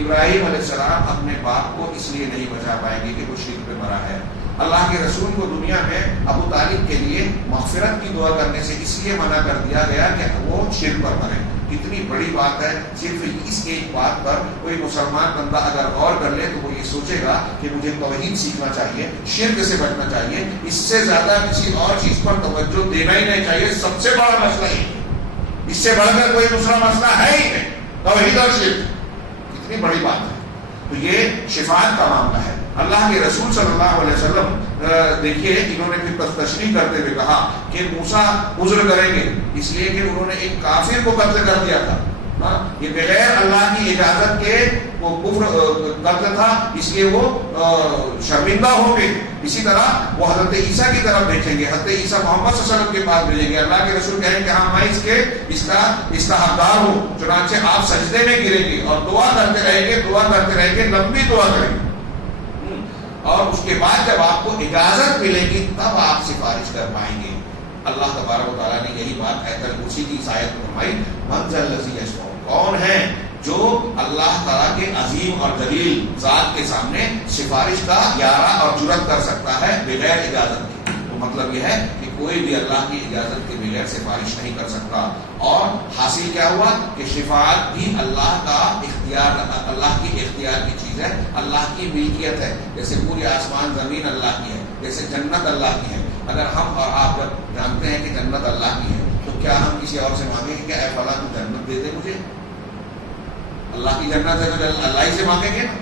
ابراہیم علیہ السلام اپنے باپ کو اس لیے نہیں بچا پائیں گے کہ وہ شرک پہ مرا ہے. اللہ کے رسول کو دنیا میں ابو طالب کے لیے مغفرت کی دعا کرنے سے اس لیے منع کر دیا گیا کہ وہ شرک پر مرے. کتنی بڑی بات ہے. صرف اس ایک بات پر کوئی مسلمان بندہ اگر غور کر لے تو وہ یہ سوچے گا کہ مجھے توحید سیکھنا چاہیے، شرک سے بچنا چاہیے. اس سے زیادہ کسی اور چیز پر توجہ دینا ہی نہیں چاہیے. سب سے بڑا مسئلہ ہی، اس سے بڑھ کر کوئی دوسرا مسئلہ ہے ہی نہیں. توحید اور شرک کتنی بڑی بات ہے. تو یہ شفاعت کا معاملہ ہے. اللہ کے رسول صلی اللہ علیہ وسلم دیکھیے انہوں نے پھر تشریح کرتے ہوئے کہا کہ موسیٰ عذر کریں گے اس لیے کہ انہوں نے ایک کافر کو قتل کر دیا تھا. یہ بغیر اللہ کی اجازت کے وہ کفر کرتا تھا اس لیے وہ شرمندہ ہوں گے. اسی طرح وہ حضرت عیسیٰ کی طرف بھیجیں گے, حضرت عیسیٰ محمد صلی اللہ علیہ وسلم کے پاس بھیجیں گے. اللہ کے رسول کہیں کہ ہاں میں اس کا حقدار ہوں. چنانچہ آپ سجدے میں گریں گے اور دعا کرتے رہیں گے, لمبی دعا کریں گے, اور اس کے بعد جب آپ کو اجازت ملے گی تب آپ سفارش کر پائیں گے. اللہ تبارک و تعالیٰ نے یہی بات آیت الکرسی کی آیت میں فرمائی, من ذا الذی یشفع, کون ہے جو اللہ تعالیٰ کے عظیم اور جلیل ذات کے سامنے سفارش کا اراءہ اور جرأت کر سکتا ہے بغیر اجازت کے. تو مطلب یہ ہے کہ کوئی بھی اللہ کی اجازت کے بغیر سفارش نہیں کر سکتا. اور حاصل کیا ہوا کہ شفاعت بھی اللہ کا اختیار, اللہ کی اختیار کی چیز ہے, اللہ کی ملکیت ہے. جیسے پوری آسمان زمین اللہ کی ہے, جیسے جنت اللہ کی ہے. اگر ہم اور آپ جب جانتے ہیں کہ جنت اللہ کی ہے تو کیا ہم کسی اور سے مانگیں گے کہ اے فلاں تو جنت دے دے مجھے؟ اللہ کی جنت ہے تو اللہ ہی سے مانگیں گے نا.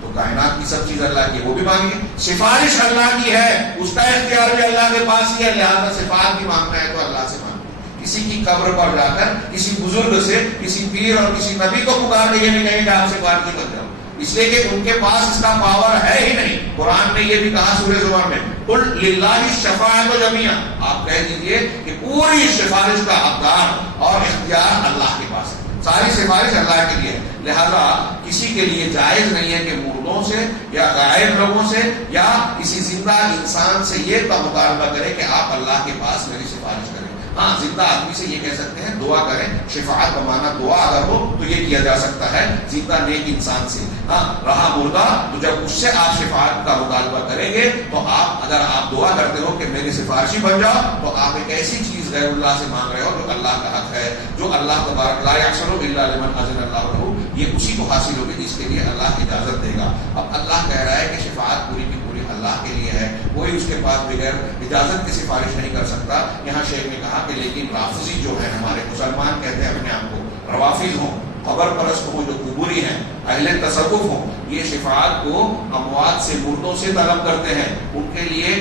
تو کائنات کی سب چیز اللہ کی, وہ بھی مانگیں گے. سفارش اللہ کی ہے, اس کا اختیار بھی اللہ کے پاس ہی ہے, لہٰذا شفاعت بھی مانگنا ہے تو اللہ سے مانگنا. کسی کی قبر پر جا کر کسی بزرگ سے, کسی پیر اور کسی نبی کو پکار کے یہ نہیں کہیں کہ آپ سے بات نہیں کر جاؤ, اس لیے کہ ان کے پاس اس کا پاور ہے ہی نہیں. قرآن نے یہ بھی کہا سورہ زمر میں, قل للہ الشفاعۃ جمیعا, آپ کہہ دیجئے کہ پوری سفارش کا حقدار اور اختیار اللہ کے پاس ہے, ساری سفارش اللہ کے لیے ہے. لہذا کسی کے لیے جائز نہیں ہے کہ مردوں سے یا غائب لوگوں سے یا کسی زندہ انسان سے یہ مطالبہ کرے کہ آپ اللہ کے پاس میری سفارش کریں. ہاں, زندہ آدمی سے یہ کہہ سکتے ہیں دعا کریں, شفاعت بمانا دعا اگر ہو تو یہ کیا جا سکتا ہے زندہ نیک انسان سے. ہاں, رہا مردہ تو جب اس سے آپ شفاعت کا مطالبہ کریں گے تو آپ, اگر آپ دعا کرتے ہو کہ میری سفارشی بن جاؤ, تو آپ ایک ایسی چیز غیر اللہ سے مانگ رہے ہو جو اللہ کا حق ہے, جو اللہ تبارک لا یحصل الا لمن اذن اللہ له, یہ اسی کو حاصل ہوگی جس کے لیے اللہ اجازت دے گا. اب اللہ کہہ رہا ہے کہ شفاعت پوری کی پوری اللہ کے لیے ہے, کوئی اس کے پاس بغیر اجازت کی سفارش نہیں کر سکتا. یہاں شیخ نے کہا کہ لیکن رافضی جو ہے, ہمارے مسلمان کہتے ہیں اپنے آپ کو روافض ہوں, خبر پرست ہوں, جو قبوری ہیں, اہل تصوف ہوں, یہ شفاعت کو اموات سے, مردوں سے طلب کرتے ہیں, ان کے لیے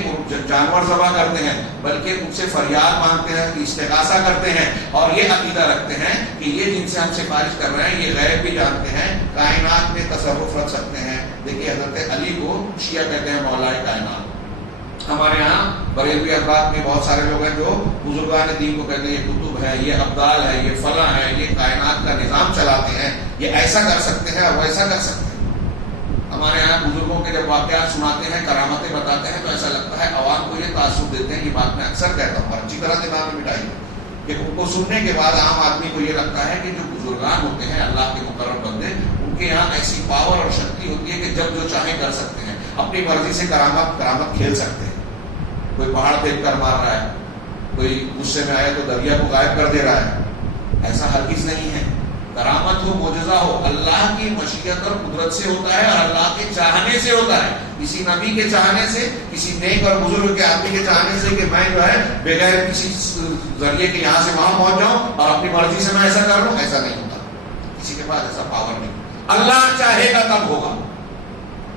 جانور ذبح کرتے ہیں, بلکہ ان سے فریاد مانگتے ہیں, استغاثہ کرتے ہیں, اور یہ عقیدہ رکھتے ہیں کہ یہ جن سے ہم سفارش کر رہے ہیں یہ غیب بھی جانتے ہیں, کائنات میں تصرف رکھ سکتے ہیں. دیکھیے حضرت علی کو شیعہ کہتے ہیں مولا کائنات. ہمارے یہاں بریلوی افراد میں بہت سارے لوگ ہیں جو بزرگان دین کو کہتے ہیں یہ کتب ہے, یہ ابدال ہے, یہ فلاں ہے, یہ کائنات کا نظام چلاتے ہیں, یہ ایسا کر سکتے ہیں اور ویسا کر سکتے ہیں. ہمارے یہاں بزرگوں کے جب واقعات سناتے ہیں, کرامتیں بتاتے ہیں, تو ایسا لگتا ہے عوام کو یہ تاثر دیتے ہیں. یہ بات میں اکثر کہتا ہوں, اچھی طرح دماغ میں مٹائی کہ ان کو سننے کے بعد عام آدمی کو یہ لگتا ہے کہ جو بزرگان ہوتے ہیں اللہ کے مقرر بندے, ان کے یہاں ایسی پاور اور شکتی ہوتی ہے کہ جب جو چاہیں کر سکتے ہیں, اپنی مرضی سے کرامت کھیل سکتے ہیں. کوئی پہاڑ دیکھ کر مار رہا ہے, کوئی غصے میں آیا تو دریا کو غائب کر دے رہا ہے. ایسا ہرگز نہیں ہے. کرامت ہو, معجزہ ہو, اللہ کی مشیت اور قدرت سے ہوتا ہے اور اللہ کے چاہنے سے ہوتا ہے. کسی نبی کے چاہنے سے, کسی نیک اور بزرگ کے آدمی کے چاہنے سے کہ میں جو ہے بغیر کسی ذریعے کے یہاں سے وہاں پہنچ جاؤں اور اپنی مرضی سے میں ایسا کر لوں, ایسا نہیں ہوتا. کسی کے پاس ایسا پاور نہیں. اللہ چاہے گا تب ہوگا.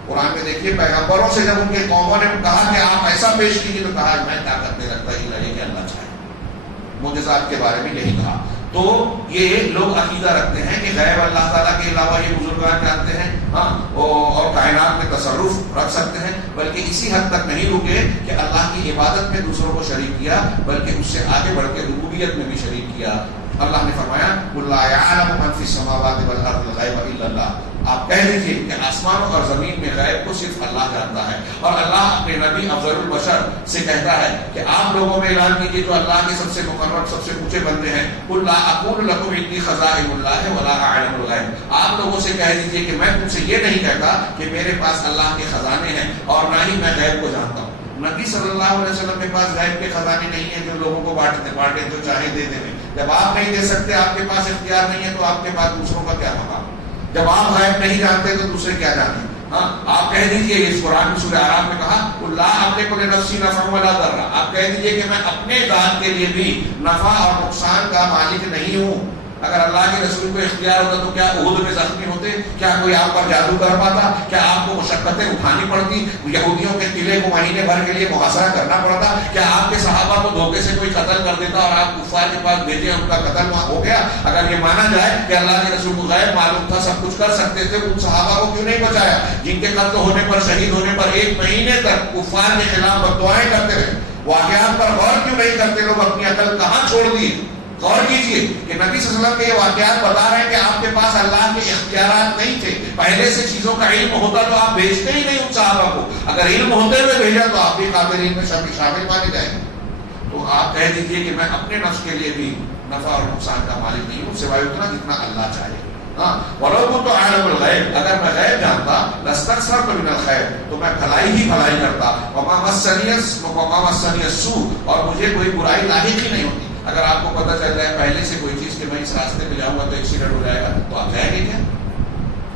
قرآن میں دیکھیے پیغمبروں سے جب ان کے قوموں نے کہا کہ آپ ایسا پیش کیجیے تو کہا میں طاقت نہیں رکھتا, یہ لگے کہ اللہ چاہے. معجزات کے بارے میں یہی کہا. تو یہ لوگ عقیدہ رکھتے ہیں کہ غیب اللہ تعالیٰ کے علاوہ یہ بزرگان جانتے ہیں, ہاں, اور کائنات میں تصرف رکھ سکتے ہیں, بلکہ اسی حد تک نہیں رکے کہ اللہ کی عبادت میں دوسروں کو شریک کیا, بلکہ اس سے آگے بڑھ کے ربوبیت میں بھی شریک کیا. اللہ نے فرمایا قُل لَا يَعْلَمُ مَن فِي السَّمَاوَاتِ وَالْأَرْضِ الْغَيْبَ إِلَّا اللَّهُ, آپ کہہ دیجئے کہ آسمانوں اور زمین میں غیب کو صرف اللہ جانتا ہے. اور اللہ اپنے نبی افضل البشر سے کہتا ہے کہ آپ لوگوں میں اعلان کیجیے جو اللہ کے سب سے مقرب, سب سے اونچے بندے ہیں, قُل لَا أَقُولُ لَكُمْ عِندِي خَزَائِنُ اللَّهِ وَلَا أَعْلَمُ الْغَيْبَ, آپ لوگوں سے کہہ دیجئے کہ میں تم سے یہ نہیں کہتا کہ میرے پاس اللہ کے خزانے ہیں اور نہ ہی میں غیب کو جانتا ہوں. نبی صلی اللہ علیہ وسلم کے پاس غیب کے خزانے نہیں ہیں جو لوگوں کو بانٹے جو چاہے دے دیں. جب آپ نہیں دے سکتے, آپ کے پاس اختیار نہیں ہے, تو آپ کے پاس دوسروں کا کیا مقام؟ جب آپ غیب نہیں جانتے تو دوسرے کیا جانیں؟ ہاں, آپ کہہ دیجئے, اس قرآن میں سورہ اعراف میں کہا لا املک لنفسی نفعا ولا ضرا, آپ کہہ دیجئے کہ میں اپنے ذات کے لیے بھی نفع اور نقصان کا مالک نہیں ہوں. اگر اللہ کے رسول کو اختیار ہوتا تو کیا احد میں زخمی ہوتے؟ کیا کوئی آپ پر جادو کر پاتا؟ کیا آپ کو مشقتیں اٹھانی پڑتی؟ یہودیوں کے قلعے کو مہینے بھر کے لیے محاصرہ کرنا پڑتا؟ کیا آپ کے صحابہ کو دھوکے سے کوئی قتل کر دیتا اور آپ کفار کے پاس بھیجے ان کا قتل ہو گیا؟ اگر یہ مانا جائے کہ اللہ کے رسول کو غیب معلوم تھا، سب کچھ کر سکتے تھے، ان صحابہ کو کیوں نہیں بچایا جن کے قتل ہونے پر، شہید ہونے پر 1 مہینے تک کفار کے خلاف بددعائیں کرتے رہے؟ واقعات پر غور کیوں نہیں کرتے لوگ؟ اپنی عقل کہاں چھوڑ دی؟ غور کیجئے کہ نبی صلی اللہ علیہ وسلم کے یہ واقعات بتا رہے ہیں کہ آپ کے پاس اللہ کے اختیارات نہیں تھے، پہلے سے چیزوں کا علم ہوتا تو آپ بھیجتے ہی نہیں ان صحابہ کو، اگر علم ہوتے ہوئے بھیجا تو آپ بھی قاتلین میں شامل مانے جائیں۔ تو آپ کہہ دیجئے کہ میں اپنے نفس کے لیے بھی نفع اور نقصان کا مالک نہیں ہوں سوائے اتنا جتنا اللہ چاہے۔ وَلَوْ كُنْتُ أَعْلَمُ الْغَيْبَ، اگر میں غیب جانتا لَاسْتَكْثَرْتُ مِنَ الْخَيْرِ، تو میں بھلائی ہی بھلائی کرتا، وَمَا مَسَّنِيَ السُّوءُ، اور مجھے کوئی برائی لاحق ہی نہیں ہوتی۔ اگر آپ کو پتہ چل جائے پہلے سے کوئی چیز کہ میں اس راستے پہ جاؤں گا تو ایکسیڈنٹ ہو جائے گا، تو آپ جائیں گے کیا؟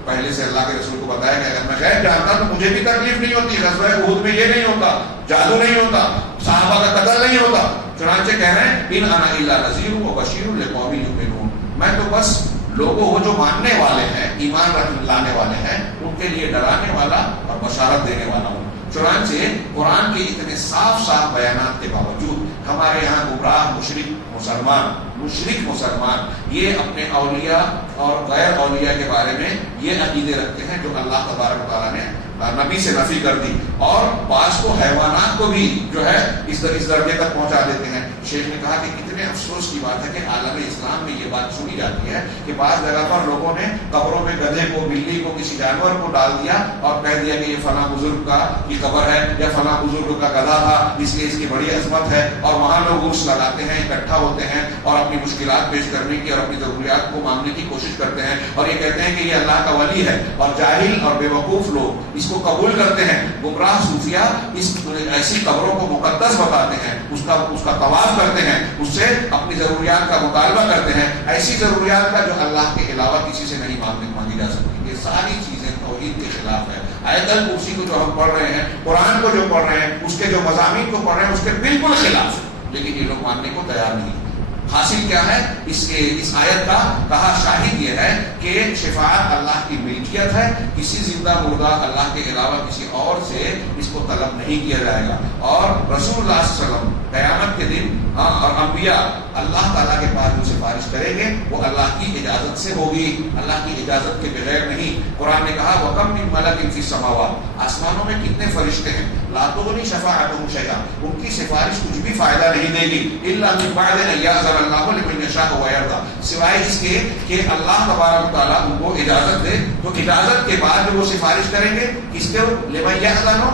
پہلے سے اللہ کے رسول کو بتایا کہ اگر میں غیب جانتا تو مجھے بھی تکلیف نہیں ہوتی، غزوہ احد میں یہ نہیں ہوتا، جادو نہیں ہوتا، صحابہ کا قتل نہیں ہوتا۔ چنانچہ کہہ رہے ہیں ان انا الا نذیر وبشیر لقوم یؤمنون، میں تو بس لوگوں وہ جو ماننے والے ہیں، ایمان لانے والے ہیں، ان کے لیے ڈرانے والا اور بشارت دینے والا ہوں۔ چنانچہ قرآن کے اتنے صاف صاف بیانات کے باوجود ہمارے یہاں گمراہ مشرک مسلمان یہ اپنے اولیاء اور غیر اولیاء کے بارے میں یہ عقیدے رکھتے ہیں جو اللہ تبارک و تعالیٰ نے نبی سے نفی کر دی، اور بعض کو حیوانات کو بھی جو ہے اس درجے تک پہنچا دیتے ہیں۔ شیخ نے کہا کہ کتنے افسوس کی بات ہے کہ عالم اسلام میں یہ بات سنی جاتی ہے کہ بعض جگہ پر لوگوں نے قبروں میں گدھے کو، بلی کو، کسی جانور کو ڈال دیا اور کہہ دیا کہ یہ فلاں بزرگ کا کی قبر ہے یا فلاں بزرگ کا گدھا تھا، اس لیے اس کی بڑی عظمت ہے، اور وہاں لوگ عرس لگاتے ہیں، اکٹھا ہوتے ہیں اور اپنی مشکلات پیش کرنے کی اور اپنی ضروریات کو مانگنے کی کوشش کرتے ہیں، اور یہ کہتے ہیں کہ یہ اللہ کا ولی ہے، اور جاہل اور بے وقوف لوگ اس کو قبول کرتے ہیں۔ گمراہ صوفیہ اس ایسی قبروں کو مقدس بتاتے ہیں، اس کا طواف کرتے ہیں، اس سے اپنی ضروریات کا مطالبہ کرتے ہیں، ایسی ضروریات کا جو اللہ کے علاوہ کسی سے نہیں مانگی جا سکتی۔ یہ ساری چیزیں توحید کے خلاف ہے۔ آیت الکرسی کو جو ہم پڑھ رہے ہیں، قرآن کو جو پڑھ رہے ہیں، اس کے جو مضامین کو پڑھ رہے ہیں، اس کے بالکل خلاف ہے، لیکن یہ لوگ ماننے کو تیار نہیں۔ حاصل کیا ہے اس آیت کا؟ کہا شاہد یہ ہے کہ شفاعت اللہ کی ملکیت ہے، کسی زندہ مردہ اللہ کے علاوہ کسی اور سے اس کو طلب نہیں کیا جائے گا، اور رسول اللہ صلی اللہ علیہ وسلم قیامت کے دن اور انبیاء اللہ تعالیٰ کے پاس جو سفارش کریں گے وہ اللہ کی اجازت سے ہوگی، اللہ کی اجازت کے بغیر نہیں۔ قرآن نے کہا وَكَمْ مِن مَلَكٍ فِي السَّمَاوَاتِ، آسمانوں میں کتنے فرشتے ہیں، لَا تُغْنِي شَفَاعَتُهُمْ شَيْئًا، ان کی سفارش کچھ بھی فائدہ نہیں دے گی، إِلَّا مِن بَعْدِ أَن يَأْذَنَ اللَّهُ لِمَن يَشَاءُ وَيَرْضَىٰ، سوائے اس کے کہ اللہ تبارک و تعالیٰ ان کو اجازت دے۔ تو اجازت کے بعد جو وہ سفارش کریں گے کس کے؟ لِمَن يَأْذَنُ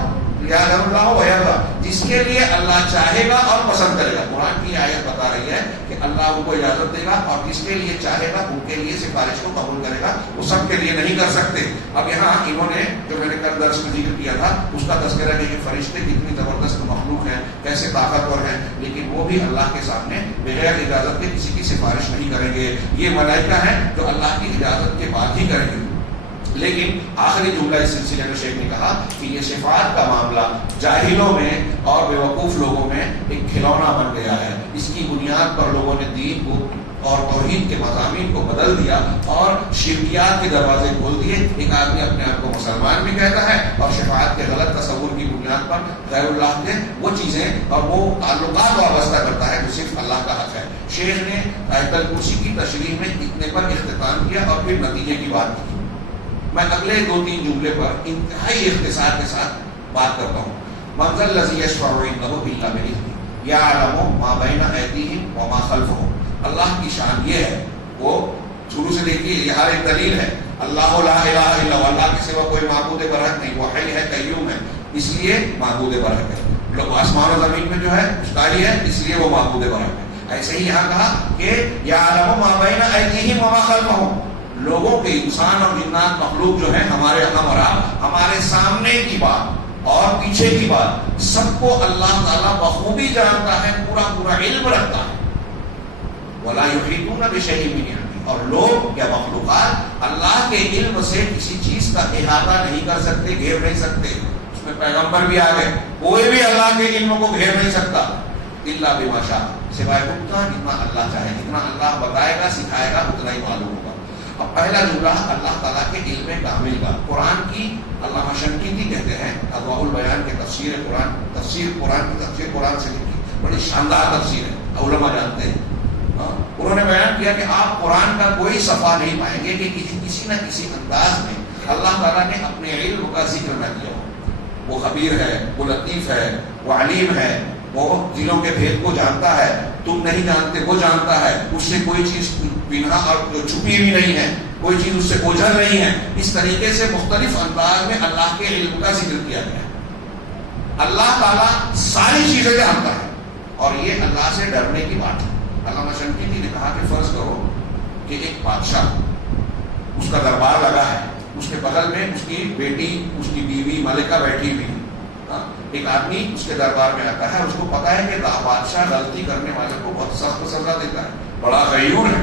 اللہ ویرضا، جس کے لیے اللہ چاہے گا اور پسند کرے گا۔ قرآن کی آیت بتا رہی ہے کہ اللہ ان کو اجازت دے گا، اور جس کے لیے چاہے گا ان کے لیے سفارش کو قبول کرے گا، وہ سب کے لیے نہیں کر سکتے۔ اب یہاں انہوں نے جو میں نے کل درس میں ذکر کیا تھا اس کا تذکرہ ہے کہ فرشتے کتنی زبردست مخلوق ہیں، کیسے طاقتور ہیں، لیکن وہ بھی اللہ کے سامنے بغیر اجازت کے کسی کی سفارش نہیں کریں گے۔ یہ ملائکہ ہیں جو اللہ کی اجازت کے بعد ہی کریں گے۔ لیکن آخری جملہ اس سلسلے میں شیخ نے کہا کہ یہ شفاعت کا معاملہ جاہلوں میں اور بے وقوف لوگوں میں ایک کھلونا بن گیا ہے۔ اس کی بنیاد پر لوگوں نے دین کو اور توحید کے مضامین کو بدل دیا اور شرکیات کے دروازے کھول دیے۔ ایک آدمی اپنے آپ کو مسلمان بھی کہتا ہے اور شفاعت کے غلط تصور کی بنیاد پر غیر اللہ کے وہ چیزیں اور وہ تعلقات وابستہ کرتا ہے جو صرف اللہ کا حق ہے۔ شیخ نے آیت الکرسی کی تشریح میں اتنے پر اختتام کیا اور پھر نتیجے کی بات کی۔ میں اگلے 2-3 جملے پر انتہائی اختصار کے ساتھ بات کرتا ہوں۔ مَنْ ذَا الَّذِي يَشْفَعُ عِندَهُ إِلَّا بِإِذْنِهِ يَعْلَمُ مَا بَيْنَ أَيْدِيهِمْ وَمَا خَلْفَهُمْ۔ اللہ کی شان یہ ہے، وہ شروع سے دیکھیے یہ ہر ایک دلیل ہے، اللہ لا الہ الا هو، اللہ کے سوا کوئی معبود برحق نہیں، وہ حی ہے، قیوم ہے، اس لیے معبود برحق ہے۔ لوگ آسمان و زمین میں جو ہے مستقل ہے، اس لیے وہ معبود برحق ہے۔ ایسے ہی یہاں کہا کہ يَعْلَمُ مَا بَيْنَ أَيْدِيهِمْ وَمَا خَلْفَهُمْ، لوگوں کے انسان اور جنات مخلوق جو ہیں ہمارے ہمارے سامنے کی بات اور پیچھے کی بات سب کو اللہ تعالیٰ بخوبی جانتا ہے، پورا علم رکھتا ہے۔ وَلَا يُحِيطُونَ بِشَيْءٍ مِّنْ عِلْمِهِ، اور لوگ یا مخلوقات اللہ کے علم سے کسی چیز کا احاطہ نہیں کر سکتے، گھیر نہیں سکتے۔ اس میں پیغمبر بھی آ گئے، کوئی بھی اللہ کے علم کو گھیر نہیں سکتا، إِلَّا بِمَا شَاءَ، سوائے اتنا جتنا اللہ چاہے. جتنا اللہ بتائے گا سکھائے گا اتنا ہی معلوم ہوگا. اب پہلا جملہ اللہ تعالیٰ کے علم کامل کا. قرآن کی علامہ شنقیطی کہتے ہیں اضواء البیان کے تفسیر قرآن کی تفسیر قرآن سے لکھی بڑی شاندار تفسیر ہے، علماء جانتے ہیں. انہوں نے بیان کیا کہ آپ قرآن کا کوئی صفحہ نہیں پائیں گے کہ کسی نہ کسی انداز میں اللہ تعالیٰ نے اپنے علم کا ذکر نہ کیا ہو. وہ خبیر ہے، وہ لطیف ہے، وہ علیم ہے، وہ دلوں کے بھید کو جانتا ہے، تم نہیں جانتے وہ جانتا ہے. اس سے کوئی چیز پنہا اور چھپی بھی نہیں ہے، کوئی چیز اس سے اوجھل نہیں ہے. اس طریقے سے مختلف انداز میں اللہ کے علم کا ذکر کیا گیا. اللہ تعالیٰ ساری چیزیں جانتا ہے اور یہ اللہ سے ڈرنے کی بات ہے. علامہ شنقیطی نے کہا کہ فرض کرو کہ ایک بادشاہ، اس کا دربار لگا ہے، اس کے بغل میں اس کی بیٹی، اس کی بیوی ملکہ بیٹھی ہوئی ہے. ایک آدمی اس کے دربار میں آتا ہے، اس کو پتا ہے کہ بادشاہ غلطی کرنے والے کو بہت سخت سزا دیتا ہے، بڑا غیور ہے.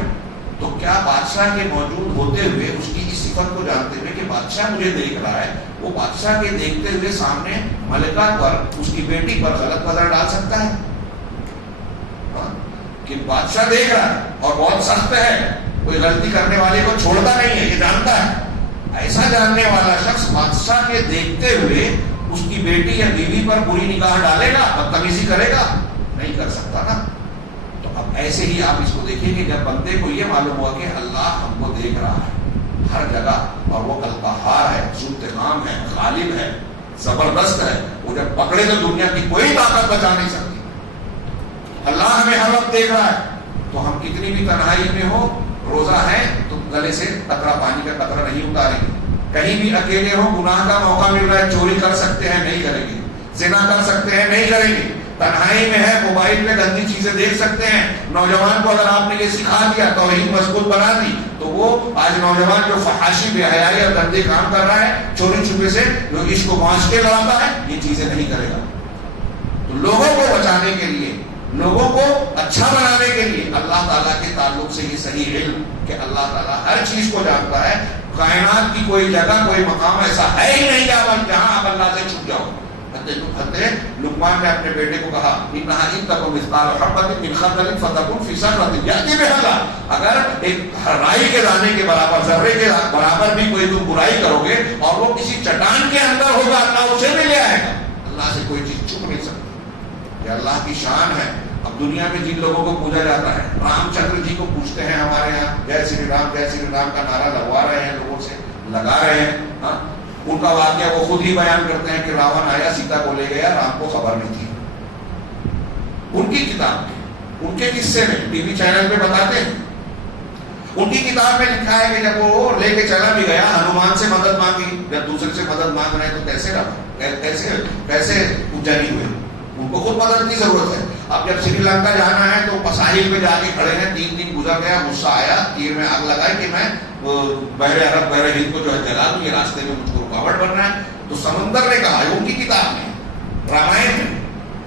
تو کیا بادشاہ کے موجود ہوتے ہوئے اس کی اس صفت کو جانتے ہوئے کہ بادشاہ مجھے دیکھ رہا ہے، وہ بادشاہ کے دیکھتے ہوئے سامنے ملکہ پر، اس کی بیٹی پر غلط نظر ڈال سکتا ہے؟ کہ بادشاہ دیکھ رہا ہے اور بہت سخت ہے، کوئی غلطی کرنے والے کو چھوڑتا نہیں ہے، یہ جانتا ہے. ایسا جاننے والا شخص بادشاہ کے دیکھتے ہوئے اس کی بیٹی یا بیوی پر بری نگاہ ڈالے گا، بدتمیزی کرے گا؟ نہیں کر سکتا نا. تو اب ایسے ہی آپ اس کو دیکھیں کہ جب بندے کو یہ معلوم ہوا کہ اللہ ہم کو دیکھ رہا ہے ہر جگہ اور وہ القہار ہے، ذو انتقام ہے، غالب ہے، زبردست ہے، وہ جب پکڑے تو دنیا کی کوئی طاقت بچا نہیں سکتی. اللہ ہمیں ہر وقت دیکھ رہا ہے تو ہم کتنی بھی تنہائی میں ہو، روزہ ہے تو گلے سے قطرہ پانی کا قطرہ نہیں اتاریں گے. کہیں بھی اکیلے ہو، گناہ کا موقع مل رہا ہے، چوری کر سکتے ہیں نہیں کریں گے، زنا کر سکتے ہیں نہیں کریں گے. تنہائی میں ہے، موبائل پہ گندی چیزیں دیکھ سکتے ہیں. نوجوان کو اگر آپ نے یہ سکھا دیا، توحید مضبوط بنا دی، تو وہ آج نوجوان جو فحاشی، بے حیائی اور گندے کام کر رہا ہے، چوری چھپے سے جو اس کو معاشرے لڑاتا ہے، یہ چیزیں نہیں کرے گا. تو لوگوں کو بچانے کے لیے، لوگوں کو اچھا بنانے کے لیے اللہ تعالیٰ کے تعلق سے یہ صحیح علم کہ اللہ تعالیٰ ہر چیز کو جانتا ہے. کائنات کی کوئی جگہ، کوئی مقام ایسا ہے ہی نہیں جہاں آپ اللہ سے چھپ جاؤ. لقمان نے اپنے بیٹے کو کہا اگر ایک رائی کے دانے کے برابر، ذرے کے برابر بھی کوئی تم برائی کرو گے اور وہ کسی چٹان کے اندر ہوگا، اللہ اسے بھی لے آئے گا. اللہ سے کوئی چیز چھپ نہیں سکتی، یہ اللہ کی شان ہے. اب دنیا میں جن لوگوں کو پوجا جاتا ہے، رام چندر جی کو پوچھتے ہیں ہمارے یہاں، جے شری رام کا نعرہ لگوا رہے ہیں، لوگوں سے لگا رہے ہیں. ان کا واقعہ وہ خود ہی بیان کرتے ہیں کہ راون آیا، سیتا کو لے گیا، رام کو خبر نہیں تھی. ان کی کتاب میں، ان کے قصے میں ٹی وی چینل پہ بتاتے ہیں. ان کی کتاب میں لکھا ہے کہ جب وہ لے کے چلا بھی گیا، ہنومان سے مدد مانگی. جب دوسرے سے مدد مانگ رہے ہیں تو کیسے رہا، کیسے پجاری ہوئے؟ ان کو خود مدد کی ضرورت ہے. اب جب سری لنکا جانا ہے تو ساحل پہ جا کے کھڑے ہیں، 3 دن گزر گیا، غصہ آیا، تیر میں آگ لگائی کہ میں بحر عرب، بحر ہند کو جو ہے جلا دوں، یہ راستے میں مجھ کو رکاوٹ بن رہا ہے. تو سمندر نے کہا، ان کی کتاب میں، رامائن میں،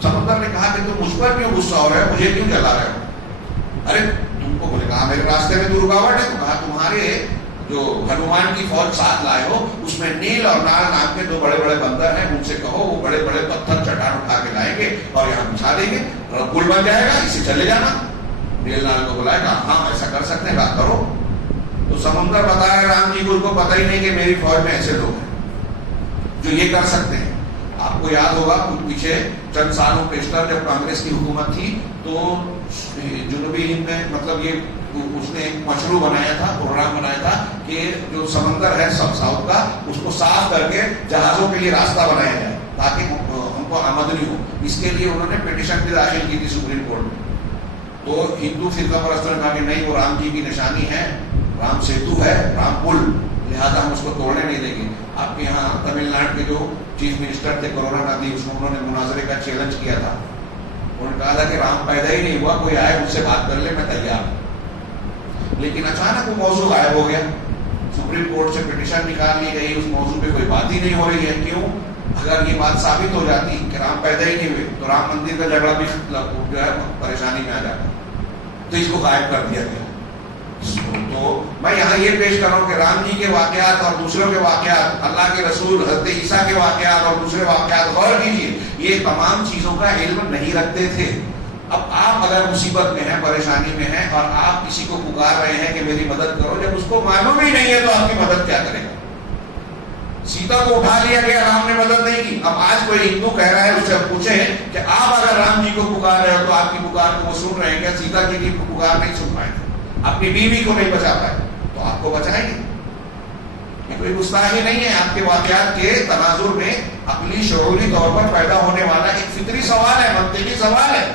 سمندر نے کہا کہ تم مجھ پر کیوں غصہ ہو رہے ہو، مجھے کیوں جلا رہے ہو؟ ارے تم کو بولے کہا میرے راستے میں تو رکاوٹ ہے. تو کہا تمہارے جو ہنومان کی فوج ساتھ لائے ہو، اس میں نیل اور نال نام کے 2 بڑے بڑے بندر ہیں، ان سے کہو وہ بڑے بڑے پتھر چٹان اٹھا کے لائیں گے اور یہاں بچھا دیں گے، پل بن جائے گا، اسے چلے جانا. نیل نال کو بلائے گا، ہاں ایسا کر سکتے ہیں، بات کرو. تو سمندر بتایا رام جی کو، ان کو پتہ ہی نہیں کہ میری فوج میں ایسے لوگ ہیں جو یہ کر سکتے ہیں. آپ کو یاد ہوگا کچھ پیچھے چند سالوں پیشتر جب کانگریس کی حکومت تھی تو جنوبی ہند میں، مطلب یہ اس نے ایک مشروع بنایا تھا، پروگرام بنایا تھا کہ جو سمندر ہے ساؤتھ کا، اس کو صاف کر کے جہازوں کے لیے راستہ بنایا جائے تاکہ ہم کو آمدنی ہو. اس کے لیے انہوں نے پیٹیشن بھی داخل کی تھی سپریم کورٹ میں. تو ہندو فرقہ پرستوں نے کہا کہ نہیں، وہ رام جی کی نشانی ہے، رام سیتو ہے، رام پل، لہذا ہم اس کو توڑنے نہیں دیں گے. آپ کے یہاں تمل ناڈو کے جو چیف منسٹر تھے کرونا گاندھی، اس میں انہوں نے مناظرے کا چیلنج کیا تھا. انہوں نے کہا تھا کہ رام پیدا ہی نہیں ہوا، کوئی آئے مجھ سے بات کر لے، میں تیار ہوں. لیکن اچانک وہ موضوع غائب ہو گیا. سپریم کورٹ سے پٹیشن نکال لی گئی، اس موضوع پہ کوئی بات ہی نہیں ہو رہی ہے. کیوں؟ اگر یہ بات ثابت ہو جاتی کہ رام پیدا ہی نہیں ہوئے تو رام مندر کا جھگڑا بھی جو ہے پریشانی میں آ جاتا. تو اس کو غائب کر دیا گیا. تو میں یہاں یہ پیش کر رہا ہوں کہ رام جی کے واقعات اور دوسروں کے واقعات، اللہ کے رسول حضرت عیسیٰ کے واقعات اور دوسرے واقعات غور کیجیے، یہ تمام چیزوں کا علم نہیں رکھتے تھے. اب آپ اگر مصیبت میں ہیں، پریشانی میں ہیں، اور آپ کسی کو پکار رہے ہیں کہ میری مدد کرو، جب اس کو معلوم ہی نہیں ہے تو آپ کی مدد کیا کرے گا؟ سیتا کو اٹھا لیا گیا، رام نے مدد نہیں کی. اب آج کوئی ہندو کہہ رہا ہے، اسے پوچھیں کہ آپ اگر رام جی کو پکار رہے ہو تو آپ کی پکار کو وہ سن رہے ہیں کیا؟ سیتا جی کی پکار نہیں سن پائے، اپنی بیوی کو نہیں بچا پائے، تو آپ کو بچائیں گے؟ یہ کوئی گستاخی نہیں ہے. آپ کے واقعات کے تناظر میں عقلی شعوری طور پر پیدا ہونے والا ایک فطری سوال ہے، منطقی سوال ہے.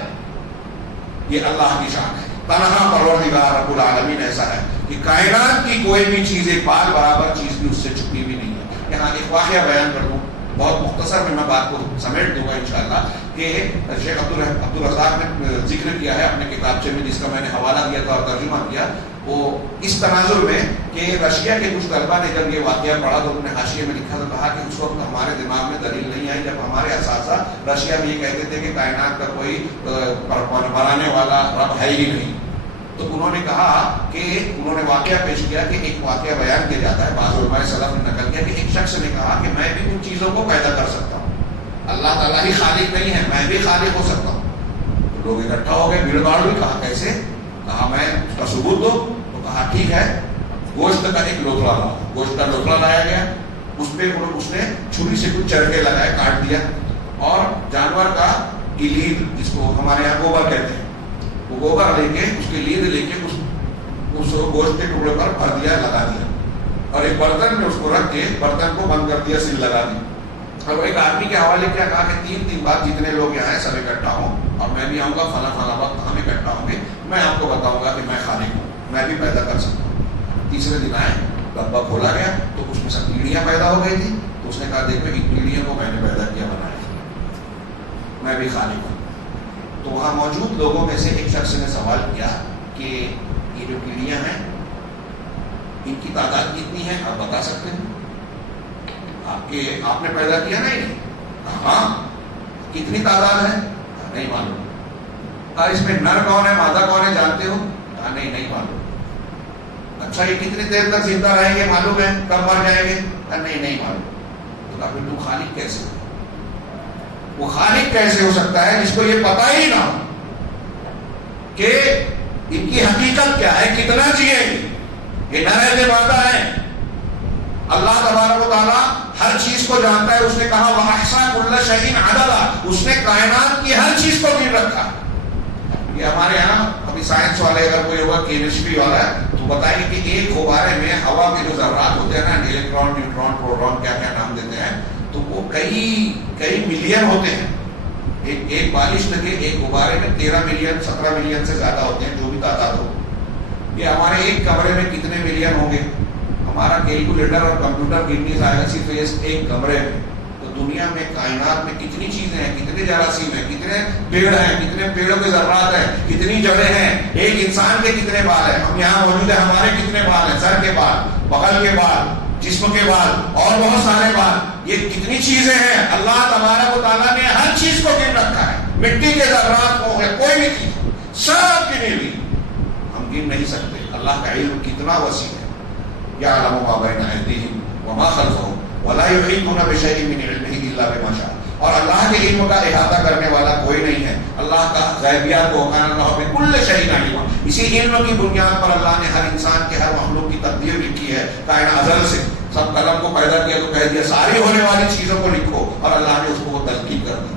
یہ اللہ کی شان ہے. تنہا پروردگار رب العالمین ایسا ہے کہ کائنات کی کوئی بھی چیز ایک بال برابر چیز بھی اس سے چھپی بھی نہیں ہے. یہاں ایک واقعہ بیان کر دوں، بہت مختصر میں بات کو سمیٹ دوں گا انشاءاللہ، کہ شیخ عبدالرزاق نے ذکر کیا ہے اپنے کتابچے میں، جس کا میں نے حوالہ دیا تھا اور ترجمہ کیا، وہ اس تناظر میں کہ رشیا کے کچھ طلبہ نے جب یہ واقعہ پڑھا تو انہوں نے حاشیے میں لکھا تو کہا کہ اس وقت ہمارے دماغ میں دلیل نہیں آئی جب ہمارے اساتذہ رشیا میں یہ کہتے تھے کہ کائنات کا کوئی بنانے والا رب ہے ہی نہیں. تو انہوں نے کہا کہ انہوں نے واقعہ پیش کیا کہ ایک واقعہ بیان کیا جاتا ہے، بعض علماء سلف نے نقل کیا کہ ایک شخص نے کہا کہ میں بھی ان چیزوں کو پیدا کر سکتا ہوں، اللہ تعالیٰ ہی خالق نہیں ہے، میں بھی خالق ہو سکتا ہوں. تو لوگ اکٹھا ہو گئے، بھیڑ بھاڑ ہوئی. کہا کیسے؟ کہا میں اس کا ثبوت دو. تو کہا ٹھیک ہے، گوشت کا ایک لوتھڑا لاؤ. گوشت کا لوتھڑا لایا گیا، اس پہ اس نے چھری سے کچھ چرخے لگائے، کاٹ دیا، اور جانور کا گلید، جس کو ہمارے یہاں گوبر کہتے ہیں، وہ گوبر لے کے اس کی لید لے کے اس گوشت کے ٹکڑے پر بھر دیا، لگا دیا، اور ایک برتن میں اس کو رکھ کے برتن کو بند کر دیا، سل لگا دی. اور ایک آدمی کے حوالے کیا کہا کہ 3 دن بعد جتنے لوگ یہاں ہیں سب اکٹھا ہوں، اور میں بھی آؤں گا، فلاں فلاں وقت ہم اکٹھا ہوں گے، میں آپ کو بتاؤں گا کہ میں خالق ہوں، میں بھی پیدا کر سکتا ہوں. تیسرے دن آئے، ڈبہ کھولا گیا تو اس میں سب کیڑیاں پیدا ہو گئی تھی. تو اس نے کہا دیکھو ان کیڑیوں کو میں نے پیدا کیا، بنایا، میں بھی خالق ہوں. تو وہاں موجود لوگوں میں سے ایک شخص نے سوال کیا کہ یہ جو کیڑیاں ہیں ان کی تعداد کتنی ہے، آپ بتا سکتے ہیں؟ آپ نے پیدا کیا نہیں؟ ہاں. کتنی تعداد ہے؟ نہیں معلوم. اور اس میں نر کون ہے، مادہ کون ہے، جانتے ہو؟ نہیں معلوم. اچھا یہ کتنی دیر تک زندہ رہیں گے معلوم ہے، کب مر جائیں گے؟ نہیں معلوم. تو کہا پھر تو خالق کیسے ہو؟ وہ خالق کیسے ہو سکتا ہے جس کو یہ پتا ہی نہ ہو کہ ان کی حقیقت کیا ہے، کتنا جیئیں گے؟ یہ نہ رہتے مادہ ہے. اللہ تبارک و تعالیٰ ہر چیز کو جانتا ہے. اس نے کہا وَأَحْصَىٰ كُلَّ شَيْءٍ عَدَدًا، اس نے کائنات کی ہر چیز کو گن رکھا. یہ ہمارے یہاں ابھی سائنس والے اگر کوئی ہوگا کیمسٹری والا تو بتائیں گے کہ ایک غبارے میں ہوا کے جو ذرات ہوتے ہیں نا، الیکٹران، نیوٹران، پروٹون، کیا کیا نام دیتے ہیں، تو وہ کئی ملین ہوتے ہیں. ایک بالش لگے ایک غبارے میں 13 ملین 17 ملین سے زیادہ ہوتے ہیں، جو بھی تعداد ہو. یہ ہمارے ایک کمرے میں کتنے ملین ہوں گے؟ ہمارا کیلکولیٹر اور کمپیوٹر گننے آئے گا صرف ایک کمرے میں. تو دنیا میں کائنات میں کتنی چیزیں ہیں، کتنے جراثیم ہیں، کتنے پیڑ ہیں، کتنے پیڑوں کے ذرات ہیں، کتنی جڑیں ہیں، ایک انسان کے کتنے بال ہیں، ہم یہاں موجود ہیں، ہمارے کتنے بال ہیں، سر کے بال، بغل کے بال، جسم کے بال، اور بہت سارے بال. یہ کتنی چیزیں ہیں. اللہ تبارک و تعالیٰ نے ہر چیز کو گن رکھا ہے. مٹی کے ذرات ہو گئے، کوئی بھی چیز سب گنی ہوئی، ہم گن نہیں سکتے. اللہ کا علم کتنا وسیع ہے. يعلم ما بين أيديهم وما خلفهم ولا يحيطون بشيء من علمه إلا بما شاء. اور اللہ کے علم کا احاطہ کرنے والا کوئی نہیں ہے. اللہ کا غیبیات کو کان اللہ بكل شيء عليم. اسی علم کی بنیاد پر اللہ نے ہر انسان کے ہر مخلوق کی تقدیر لکھی ہے. کائنات ازل سے سب قلم کو پیدا کیا تو کہہ دیا ساری ہونے والی چیزوں کو لکھو، اور اللہ نے اس کو تلقین کر دی.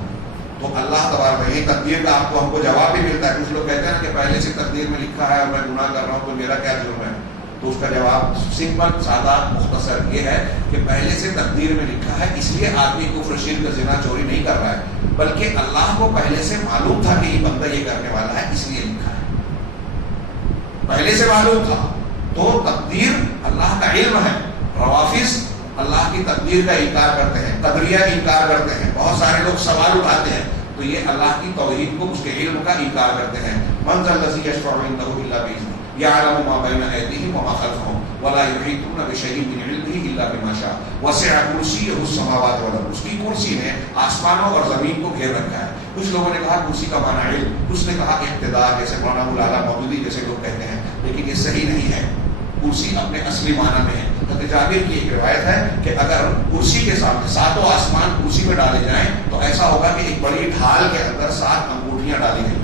تو اللہ تبارک یہ تقدیر کا آپ کو ہم کو جواب بھی ملتا ہے. کچھ لوگ کہتے ہیں نا کہ پہلے سے تقدیر میں لکھا ہے اور میں گناہ کر رہا ہوں تو میرا کیا جرم ہے؟ تو اس کا جواب سمپل، سادہ، مختصر یہ ہے کہ پہلے سے تقدیر میں لکھا ہے، اس لیے آدمی کفر، شرک، زنا، چوری نہیں کر رہا ہے، بلکہ اللہ کو پہلے سے معلوم تھا کہ یہ بندہ یہ کرنے والا ہے، اس لیے لکھا ہے. پہلے سے معلوم تھا. تو تقدیر اللہ کا علم ہے. روافض اللہ کی تقدیر کا انکار کرتے ہیں، قدریہ انکار کرتے ہیں. بہت سارے لوگ سوال اٹھاتے ہیں تو یہ اللہ کی توحید کو، اس کے علم کا انکار کرتے ہیں. من ذا الذی یشفع عنده الا باذنہ يعلم ما بين أيديهم وما خلفهم ولا يحيطون بشيء من علمه إلا بما شاء وسع كرسيه السماوات والأرض. اس کی کرسی نے آسمانوں اور زمین کو گھیر رکھا ہے. کچھ لوگوں نے کہا کرسی کا معنی علم، کچھ نے کہا اقتدار، جیسے مولانا مولانا مودودی جیسے لوگ کہتے ہیں، لیکن یہ صحیح نہیں ہے. کرسی اپنے اصلی معنی میں ہے. حضرت جابر کی ایک روایت ہے کہ اگر کرسی کے سامنے 7 آسمان کرسی میں ڈالے جائیں تو ایسا ہوگا کہ ایک بڑی ڈھال کے اندر 7 انگوٹھیاں ڈالی گئی.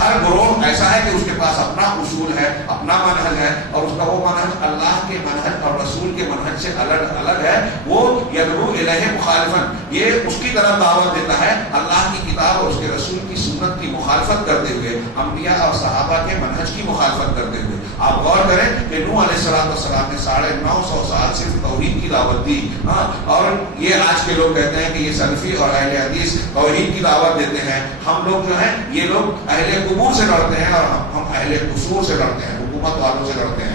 ہر گروہ ایسا ہے کہ اس کے پاس اپنا اصول ہے، اپنا منہج ہے، اور اس کا وہ منہج اللہ کے منہج اور رسول کے منہج سے الگ ہے. وہ یدعو الیہ مخالفا، یہ اس کی طرف دعوت دیتا ہے اللہ کی کتاب اور اس کے رسول کی سنت کی مخالفت کرتے ہوئے، انبیاء اور صحابہ کے منہج کی مخالفت کرتے ہوئے. آپ غور کریں کہ نوح علیہ السلام نے 950 سال صرف توحید کی دعوت دی. اور یہ آج کے لوگ کہتے ہیں کہ یہ سلفی اور اہل حدیث توحید کی دعوت دیتے ہیں. ہم لوگ جو ہیں یہ لوگ اہل قبور سے لڑتے ہیں اور ہم اہل قصور سے لڑتے ہیں، حکومت والوں سے لڑتے ہیں.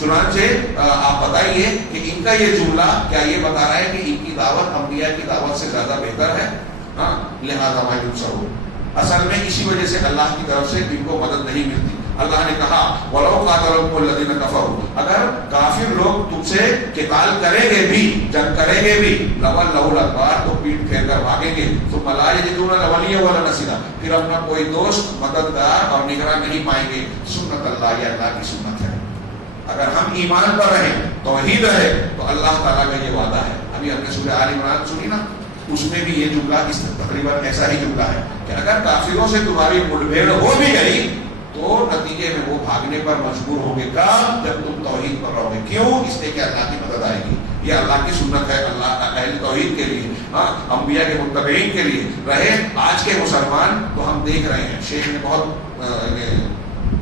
چنانچہ آپ بتائیے کہ ان کا یہ جملہ کیا یہ بتا رہا ہے کہ ان کی دعوت انبیاء کی دعوت سے زیادہ بہتر ہے؟ لہذا میں اصل میں اسی وجہ سے اللہ کی طرف سے ان کو مدد نہیں ملتی. اللہ نے کہا وَلَوْ قَاتَلَكُمُ الَّذِينَ كَفَرُوا، اگر کافر لوگ تم سے قتال کریں گے بھی، جنگ کریں گے بھی، لَوَلَّوُا الْأَدْبَارَ، تو پیٹ پھیر کر بھاگیں گے، ثُمَّ لَا يَجِدُونَ وَلِيًّا وَلَا نَصِيرًا، پھر اپنا کوئی دوست، مددگار اور نگراں نہیں پائیں گے. سنت اللہ، یہ اللہ کی سنت ہے. اگر ہم ایمان پر رہیں، توحید ہے، تو اللہ تعالیٰ کا یہ وعدہ ہے. ابھی ہم نے سورہ آل عمران سنی نا، اس میں بھی یہ جملہ تقریباً ایسا ہی جملہ ہے کہ اگر کافروں سے تمہاری مٹ بھیڑ ہو بھی گئی تو نتیجے میں وہ بھاگنے پر مجبور ہوں گے. کب؟ جب تم توحید پر رہو گے. کیوں؟ اس لیے کہ اللہ کی مدد آئے گی. یہ اللہ کی سنت ہے، اللہ کا اہل توحید کے لیے، انبیاء کے متبعین کے لیے رہے. آج کے مسلمان تو ہم دیکھ رہے ہیں، شیخ نے بہت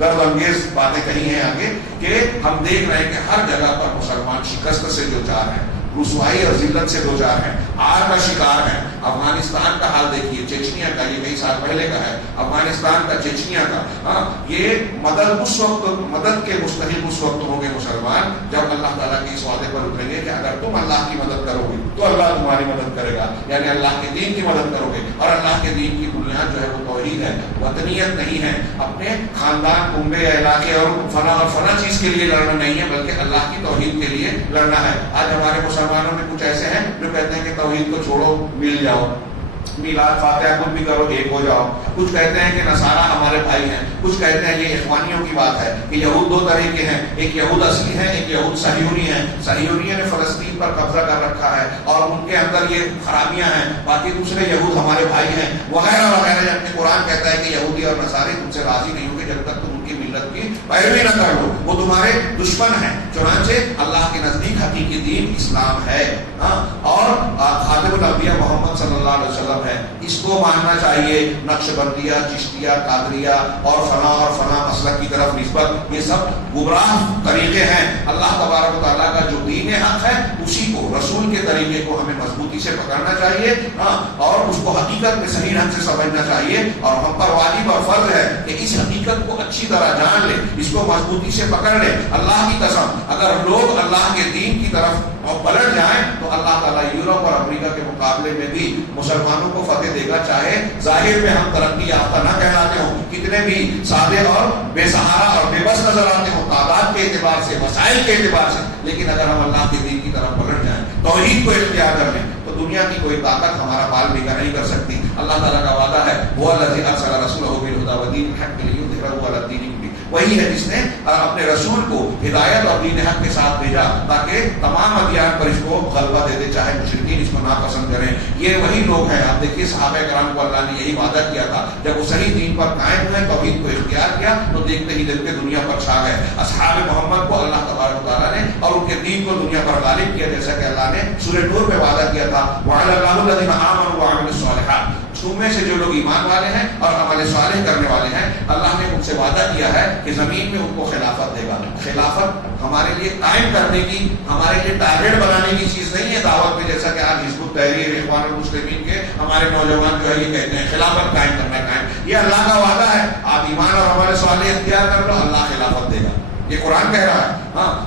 درد انگیز باتیں کہی ہیں آگے، کہ ہم دیکھ رہے ہیں کہ ہر جگہ پر مسلمان شکست سے جو چار ہیں، رسوائی اور ذلت سے دو چار ہیں، آر کا شکار ہیں. افغانستان کا حال دیکھیے، چیچنیا کا، یہ کئی سال پہلے کا ہے، افغانستان کا، چیچنیا کا. یہ مدد اس وقت، مدد کے مستحق اس وقت ہوں گے مسلمان جب اللہ تعالیٰ کے اس وعدے پر اتریں گے کہ اگر تم اللہ کی مدد کرو گے تو اللہ تمہاری مدد کرے گا. یعنی اللہ کے دین کی مدد کرو گے، اور اللہ کے دین کی بنیاد جو ہے وہ توحید ہے، وطنیت نہیں ہے. اپنے خاندان، کنبے یا علاقے اور فلاں چیز کے لیے لڑنا نہیں ہے، بلکہ اللہ کی توحید کے لیے لڑنا ہے. آج ہمارے مسلمانوں میں کچھ ایسے ہیں جو کہتے ہیں کہ توحید کو چھوڑو، مل جاؤ، میلاد فاتحہ کچھ بھی کرو، ایک ہو جاؤ. کچھ کہتے ہیں کہ نصارہ ہمارے بھائی ہیں، کچھ کہتے ہیں یہ اخوانیوں کی بات ہے کہ یہود دو طرح کے ہیں، ایک یہود اصلی ہیں، ایک یہود صہیونی ہیں. صہیونیوں نے فلسطین پر قبضہ کر رکھا ہے اور ان کے اندر یہ خرابیاں ہیں، باقی دوسرے یہود ہمارے بھائی ہیں وغیرہ وغیرہ. جبکہ قرآن کہتا ہے کہ یہودی اور نصارے تم سے راضی نہیں ہوں گے جب تک تم ان کی ملت کی پیروی نہ کر لو، وہ تمہارے دشمن ہیں. چنانچہ اللہ کے نزدیک حقیقی دین اسلام ہے، اور خاتم الانبیاء محمد صلی اللہ علیہ وسلم ہے. اس کو ماننا چاہیے. نقش بندیہ، چشتیہ، قادریہ اور فلاں مسلک کی طرف نسبت، یہ سب گمراہ طریقے ہیں. اللہ تبارک و تعالیٰ کا جو دین حق ہے اسی کو، رسول کے طریقے کو ہمیں مضبوطی سے پکڑنا چاہیے، اور اس کو حقیقت میں صحیح ڈھنگ سے سمجھنا چاہیے. اور ہم پر واجب اور فرض ہے کہ اس حقیقت کو اچھی طرح جان لیں، اس کو مضبوطی سے پکڑ لیں. اللہ کی قسم اگر لوگ اللہ کے دین کی طرف پلٹ جائیں تو اللہ تعالیٰ یورپ اور امریکہ کے مقابلے میں بھی مسلمانوں کو فتح دے گا. چاہے ظاہر میں ہم ترقی یافتہ نہ کہلاتے ہوں، کتنے بھی سادے اور بے سہارا اور بے بس نظر آتے ہوں تعداد کے اعتبار سے، وسائل کے اعتبار سے، لیکن اگر ہم اللہ کے دین کی طرف پلٹ جائیں، توحید کو اختیار کر لیں، تو دنیا کی کوئی طاقت ہمارا بال بھیگا نہیں کر سکتی. اللہ تعالیٰ کا وعدہ ہے وہ الذی ارسل رسولہ بالہدی ودین الحق لیظہرہ علی الدین کلہ، وہی ہے جس نے اپنے رسول کو ہدایت اور دین حق کے ساتھ بھیجا تاکہ تمام ادیان پر اس کو غلبہ دے دے، چاہے مشرکین اس کو ناپسند کریں. یہ وہی لوگ ہیں. آپ دیکھیے صحابہ کرام کو اللہ نے یہی وعدہ کیا تھا، جب وہ صحیح دین پر قائم ہوئے، توحید کو اختیار کیا، تو دیکھتے ہی دیکھتے دنیا پر چھا گئے. اصحاب محمد کو اللہ تبارک و تعالیٰ نے اور ان کے دین کو دنیا پر غالب کیا، جیسا کہ اللہ نے سورہ نور میں وعدہ کیا تھا وعد اللہ الذین آمنوا وعملوا الصالحات. تم میں سے جو لوگ ایمان والے ہیں اور عمل صالح کرنے والے ہیں، اللہ نے ان سے وعدہ کیا ہے کہ زمین میں ان کو خلافت دے گا. خلافت ہمارے لیے قائم کرنے کی، ہمارے لیے ٹارگیٹ بنانے کی چیز نہیں ہے دعوت میں، جیسا کہ آج حزب التحریر، اخوان المسلمین کے ہمارے نوجوان جو ہے یہ کہتے ہیں خلافت قائم کرنا ہے. قائم، یہ اللہ کا وعدہ ہے. آپ ایمان اور عمل صالح اختیار کر لو، اللہ خلافت دے گا. یہ قرآن کہہ رہا ہے.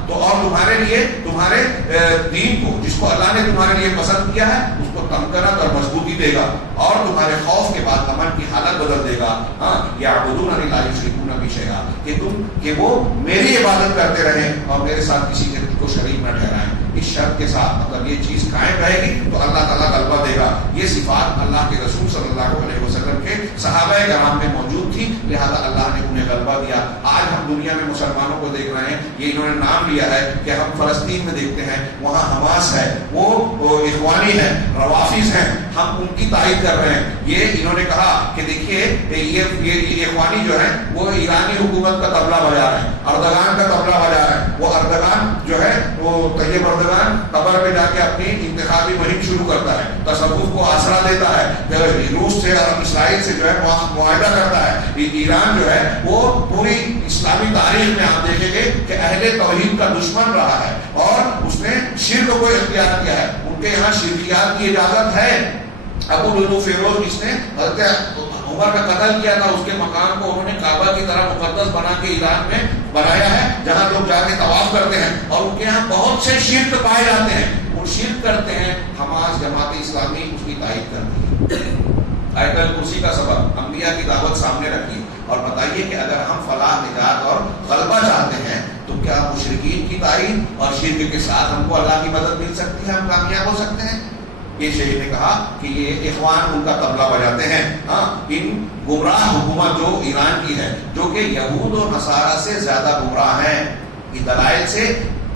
تو اور تمہارے لیے، تمہارے دین کو جس کو اللہ نے تمہارے لیے پسند کیا ہے، اس کو تمکنت اور مضبوطی دے گا، اور تمہارے خوف کے بعد امن کی حالت بدل دے گا. یعبدوننی لا یشرکون بی شیئا، کہ وہ میری عبادت کرتے رہیں اور میرے ساتھ کسی کو شریک نہ ٹھہرائیں. اس شرط کے ساتھ، مطلب یہ چیز قائم رہے گی تو اللہ تعالیٰ غلبہ دے گا. یہ صفات اللہ کے رسول صلی اللہ علیہ وسلم کے صحابہ کرام میں موجود تھی، لہذا اللہ نے انہیں غلبہ دیا. آج ہم دنیا میں مسلمانوں کو دیکھ رہے ہیں، یہ انہوں نے نام لیا ہے کہ ہم فلسطین میں دیکھتے ہیں وہاں حماس ہے، وہ اخوانی ہیں، روافظ ہیں، ہم ان کی تائید کر رہے ہیں. یہ انہوں نے کہا کہ دیکھیے یہ اخوانی جو ہے وہ ایرانی حکومت کا طبلہ بجا رہے ہیں, اردگان کا طبلہ بجا رہے ہیں. وہ اردگان جو ہے وہ طیب اردگان قبر پہ جا کے اپنی انتخابی مہم شروع کرتا ہے, تصوف کو آسرا دیتا ہے, روس سے اور اسرائیل سے جو ہے معاہدہ کرتا ہے. ایران جو ہے وہ پوری اسلامی تاریخ میں آپ دیکھیں گے کہ اہل توحید کا دشمن رہا ہے اور اس نے شرک کو اختیار کیا ہے. ان کے یہاں شرکیات کی اجازت ہے. ابو لولو فیروز جس نے حضرت عمر کا قتل کیا تھا, اس کے مکان کو انہوں نے کعبہ کی طرح مقدس بنا کے ایران میں بنایا ہے جہاں لوگ جا کے طواف کرتے ہیں, اور ان کے یہاں بہت سے شرک پائے جاتے ہیں. وہ شرک کرتے ہیں, حماس جماعت اسلامی اس کی تائید کرتی ہے. آیت الکرسی کا سبب انبیاء کی دعوت سامنے رکھی اور بتائیے کہ اگر ہم فلاح, نجات اور غلبہ چاہتے ہیں تو کیا مشرکین کی تائید اور شرک کے ساتھ ہم کو اللہ کی مدد مل سکتی ہے, ہم کامیاب ہو سکتے ہیں؟ یہ شیخ نے کہا کہ یہ اخوان ان کا طبلہ بجاتے ہیں. ہاں, ان گمراہ حکومت جو ایران کی ہے جو کہ یہود و نصارہ سے زیادہ گمراہ ہیں. یہ دلائل سے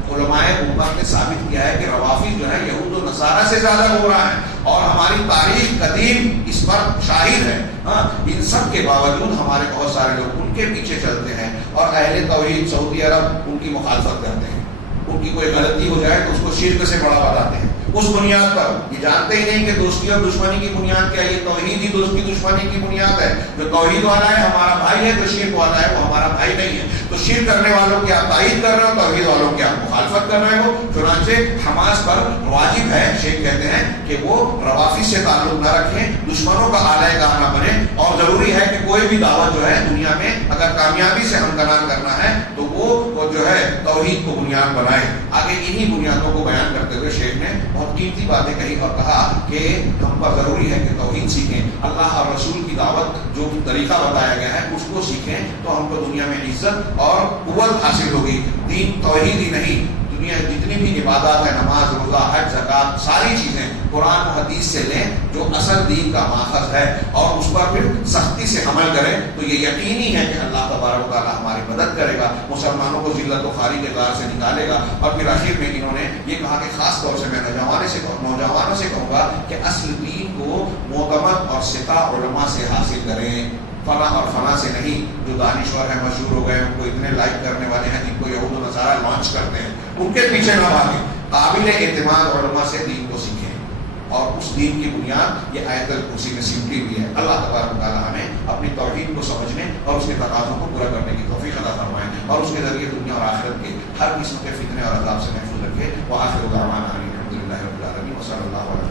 علماء امت نے ثابت کیا ہے کہ روافض جو ہے یہود و نصارہ سے زیادہ گمراہ ہیں اور ہماری تاریخ قدیم اس پر شاہد ہے. ہاں, ان سب کے باوجود ہمارے بہت سارے لوگ ان کے پیچھے چلتے ہیں اور اہل توحید سعودی عرب ان کی مخالفت کرتے ہیں. ان کی کوئی غلطی ہو جائے تو اس کو شرک سے بڑا بتاتے ہیں. اس بنیاد پر یہ جانتے ہی نہیں کہ دوستی اور دشمنی کی بنیاد کیا ہے. یہ توحید ہی دوستی دشمنی کی بنیاد ہے. جو توحید والا ہے ہمارا بھائی ہے, جو شرک والا ہے وہ ہمارا بھائی نہیں ہے. تو شرک کرنے والوں کی آپ تائید کر رہے ہو, توحید والوں کی آپ مخالفت کر رہے ہو. چنانچہ حماس پر واجب ہے, شیخ کہتے ہیں کہ وہ روافض سے تعلق نہ رکھیں, دشمنوں کا آلائے گاہ نہ بنے, اور ضروری ہے کہ کوئی بھی دعوت جو ہے دنیا میں اگر کامیابی سے ہمکنان کرنا ہے تو وہ جو ہے توحید کو بنیاد بنائے. آگے انہی بنیادوں کو بیان کرتے ہوئے شیخ نے بہت قیمتی باتیں کہی اور کہا کہ ہم پر ضروری ہے کہ توحید سیکھیں, اللہ اور رسول کی دعوت جو طریقہ بتایا گیا ہے اس کو سیکھیں تو ہم کو دنیا میں عزت اور قوت حاصل ہوگی. دین توحید ہی نہیں, دنیا جتنی بھی عبادات ہے, نماز, روزہ, حج, زکات, ساری چیزیں قرآن و حدیث سے لیں جو اصل دین کا ماخذ ہے اور اس پر پھر سختی سے عمل کریں تو یہ یقینی ہے کہ اللہ تبارک و تعالیٰ ہماری مدد کرے گا, مسلمانوں کو ذلت و خواری کے دار سے نکالے گا. اور پھر آخر میں انہوں نے یہ کہا کہ خاص طور سے میں نوجوانوں سے کہوں گا کہ اصل دین کو معتمد اور ثقہ علماء سے حاصل کریں, فنا اور فنا سے نہیں. جو دانشور ہیں, مشہور ہو گئے, ان کو اتنے لائک کرنے والے ہیں, جن کو یہود و نصارہ لانچ کرتے ہیں, ان کے پیچھے نہ بھاگیں. قابل اعتماد علماء سے دین کو سیکھیں اور اس دین کی بنیاد یہ آیت الکرسی میں سمٹی ہوئی ہے. اللہ تبارک و تعالیٰ ہمیں اپنی توحید کو سمجھنے اور اس کے تقاضوں کو پورا کرنے کی توفیق عطا فرمائے اور اس کے ذریعے دنیا اور آخرت کے ہر قسم کے فتنے اور عذاب سے محفوظ رکھے. وآخر دعوانا الحمد للہ رب العالمین وصلی اللہ علیہ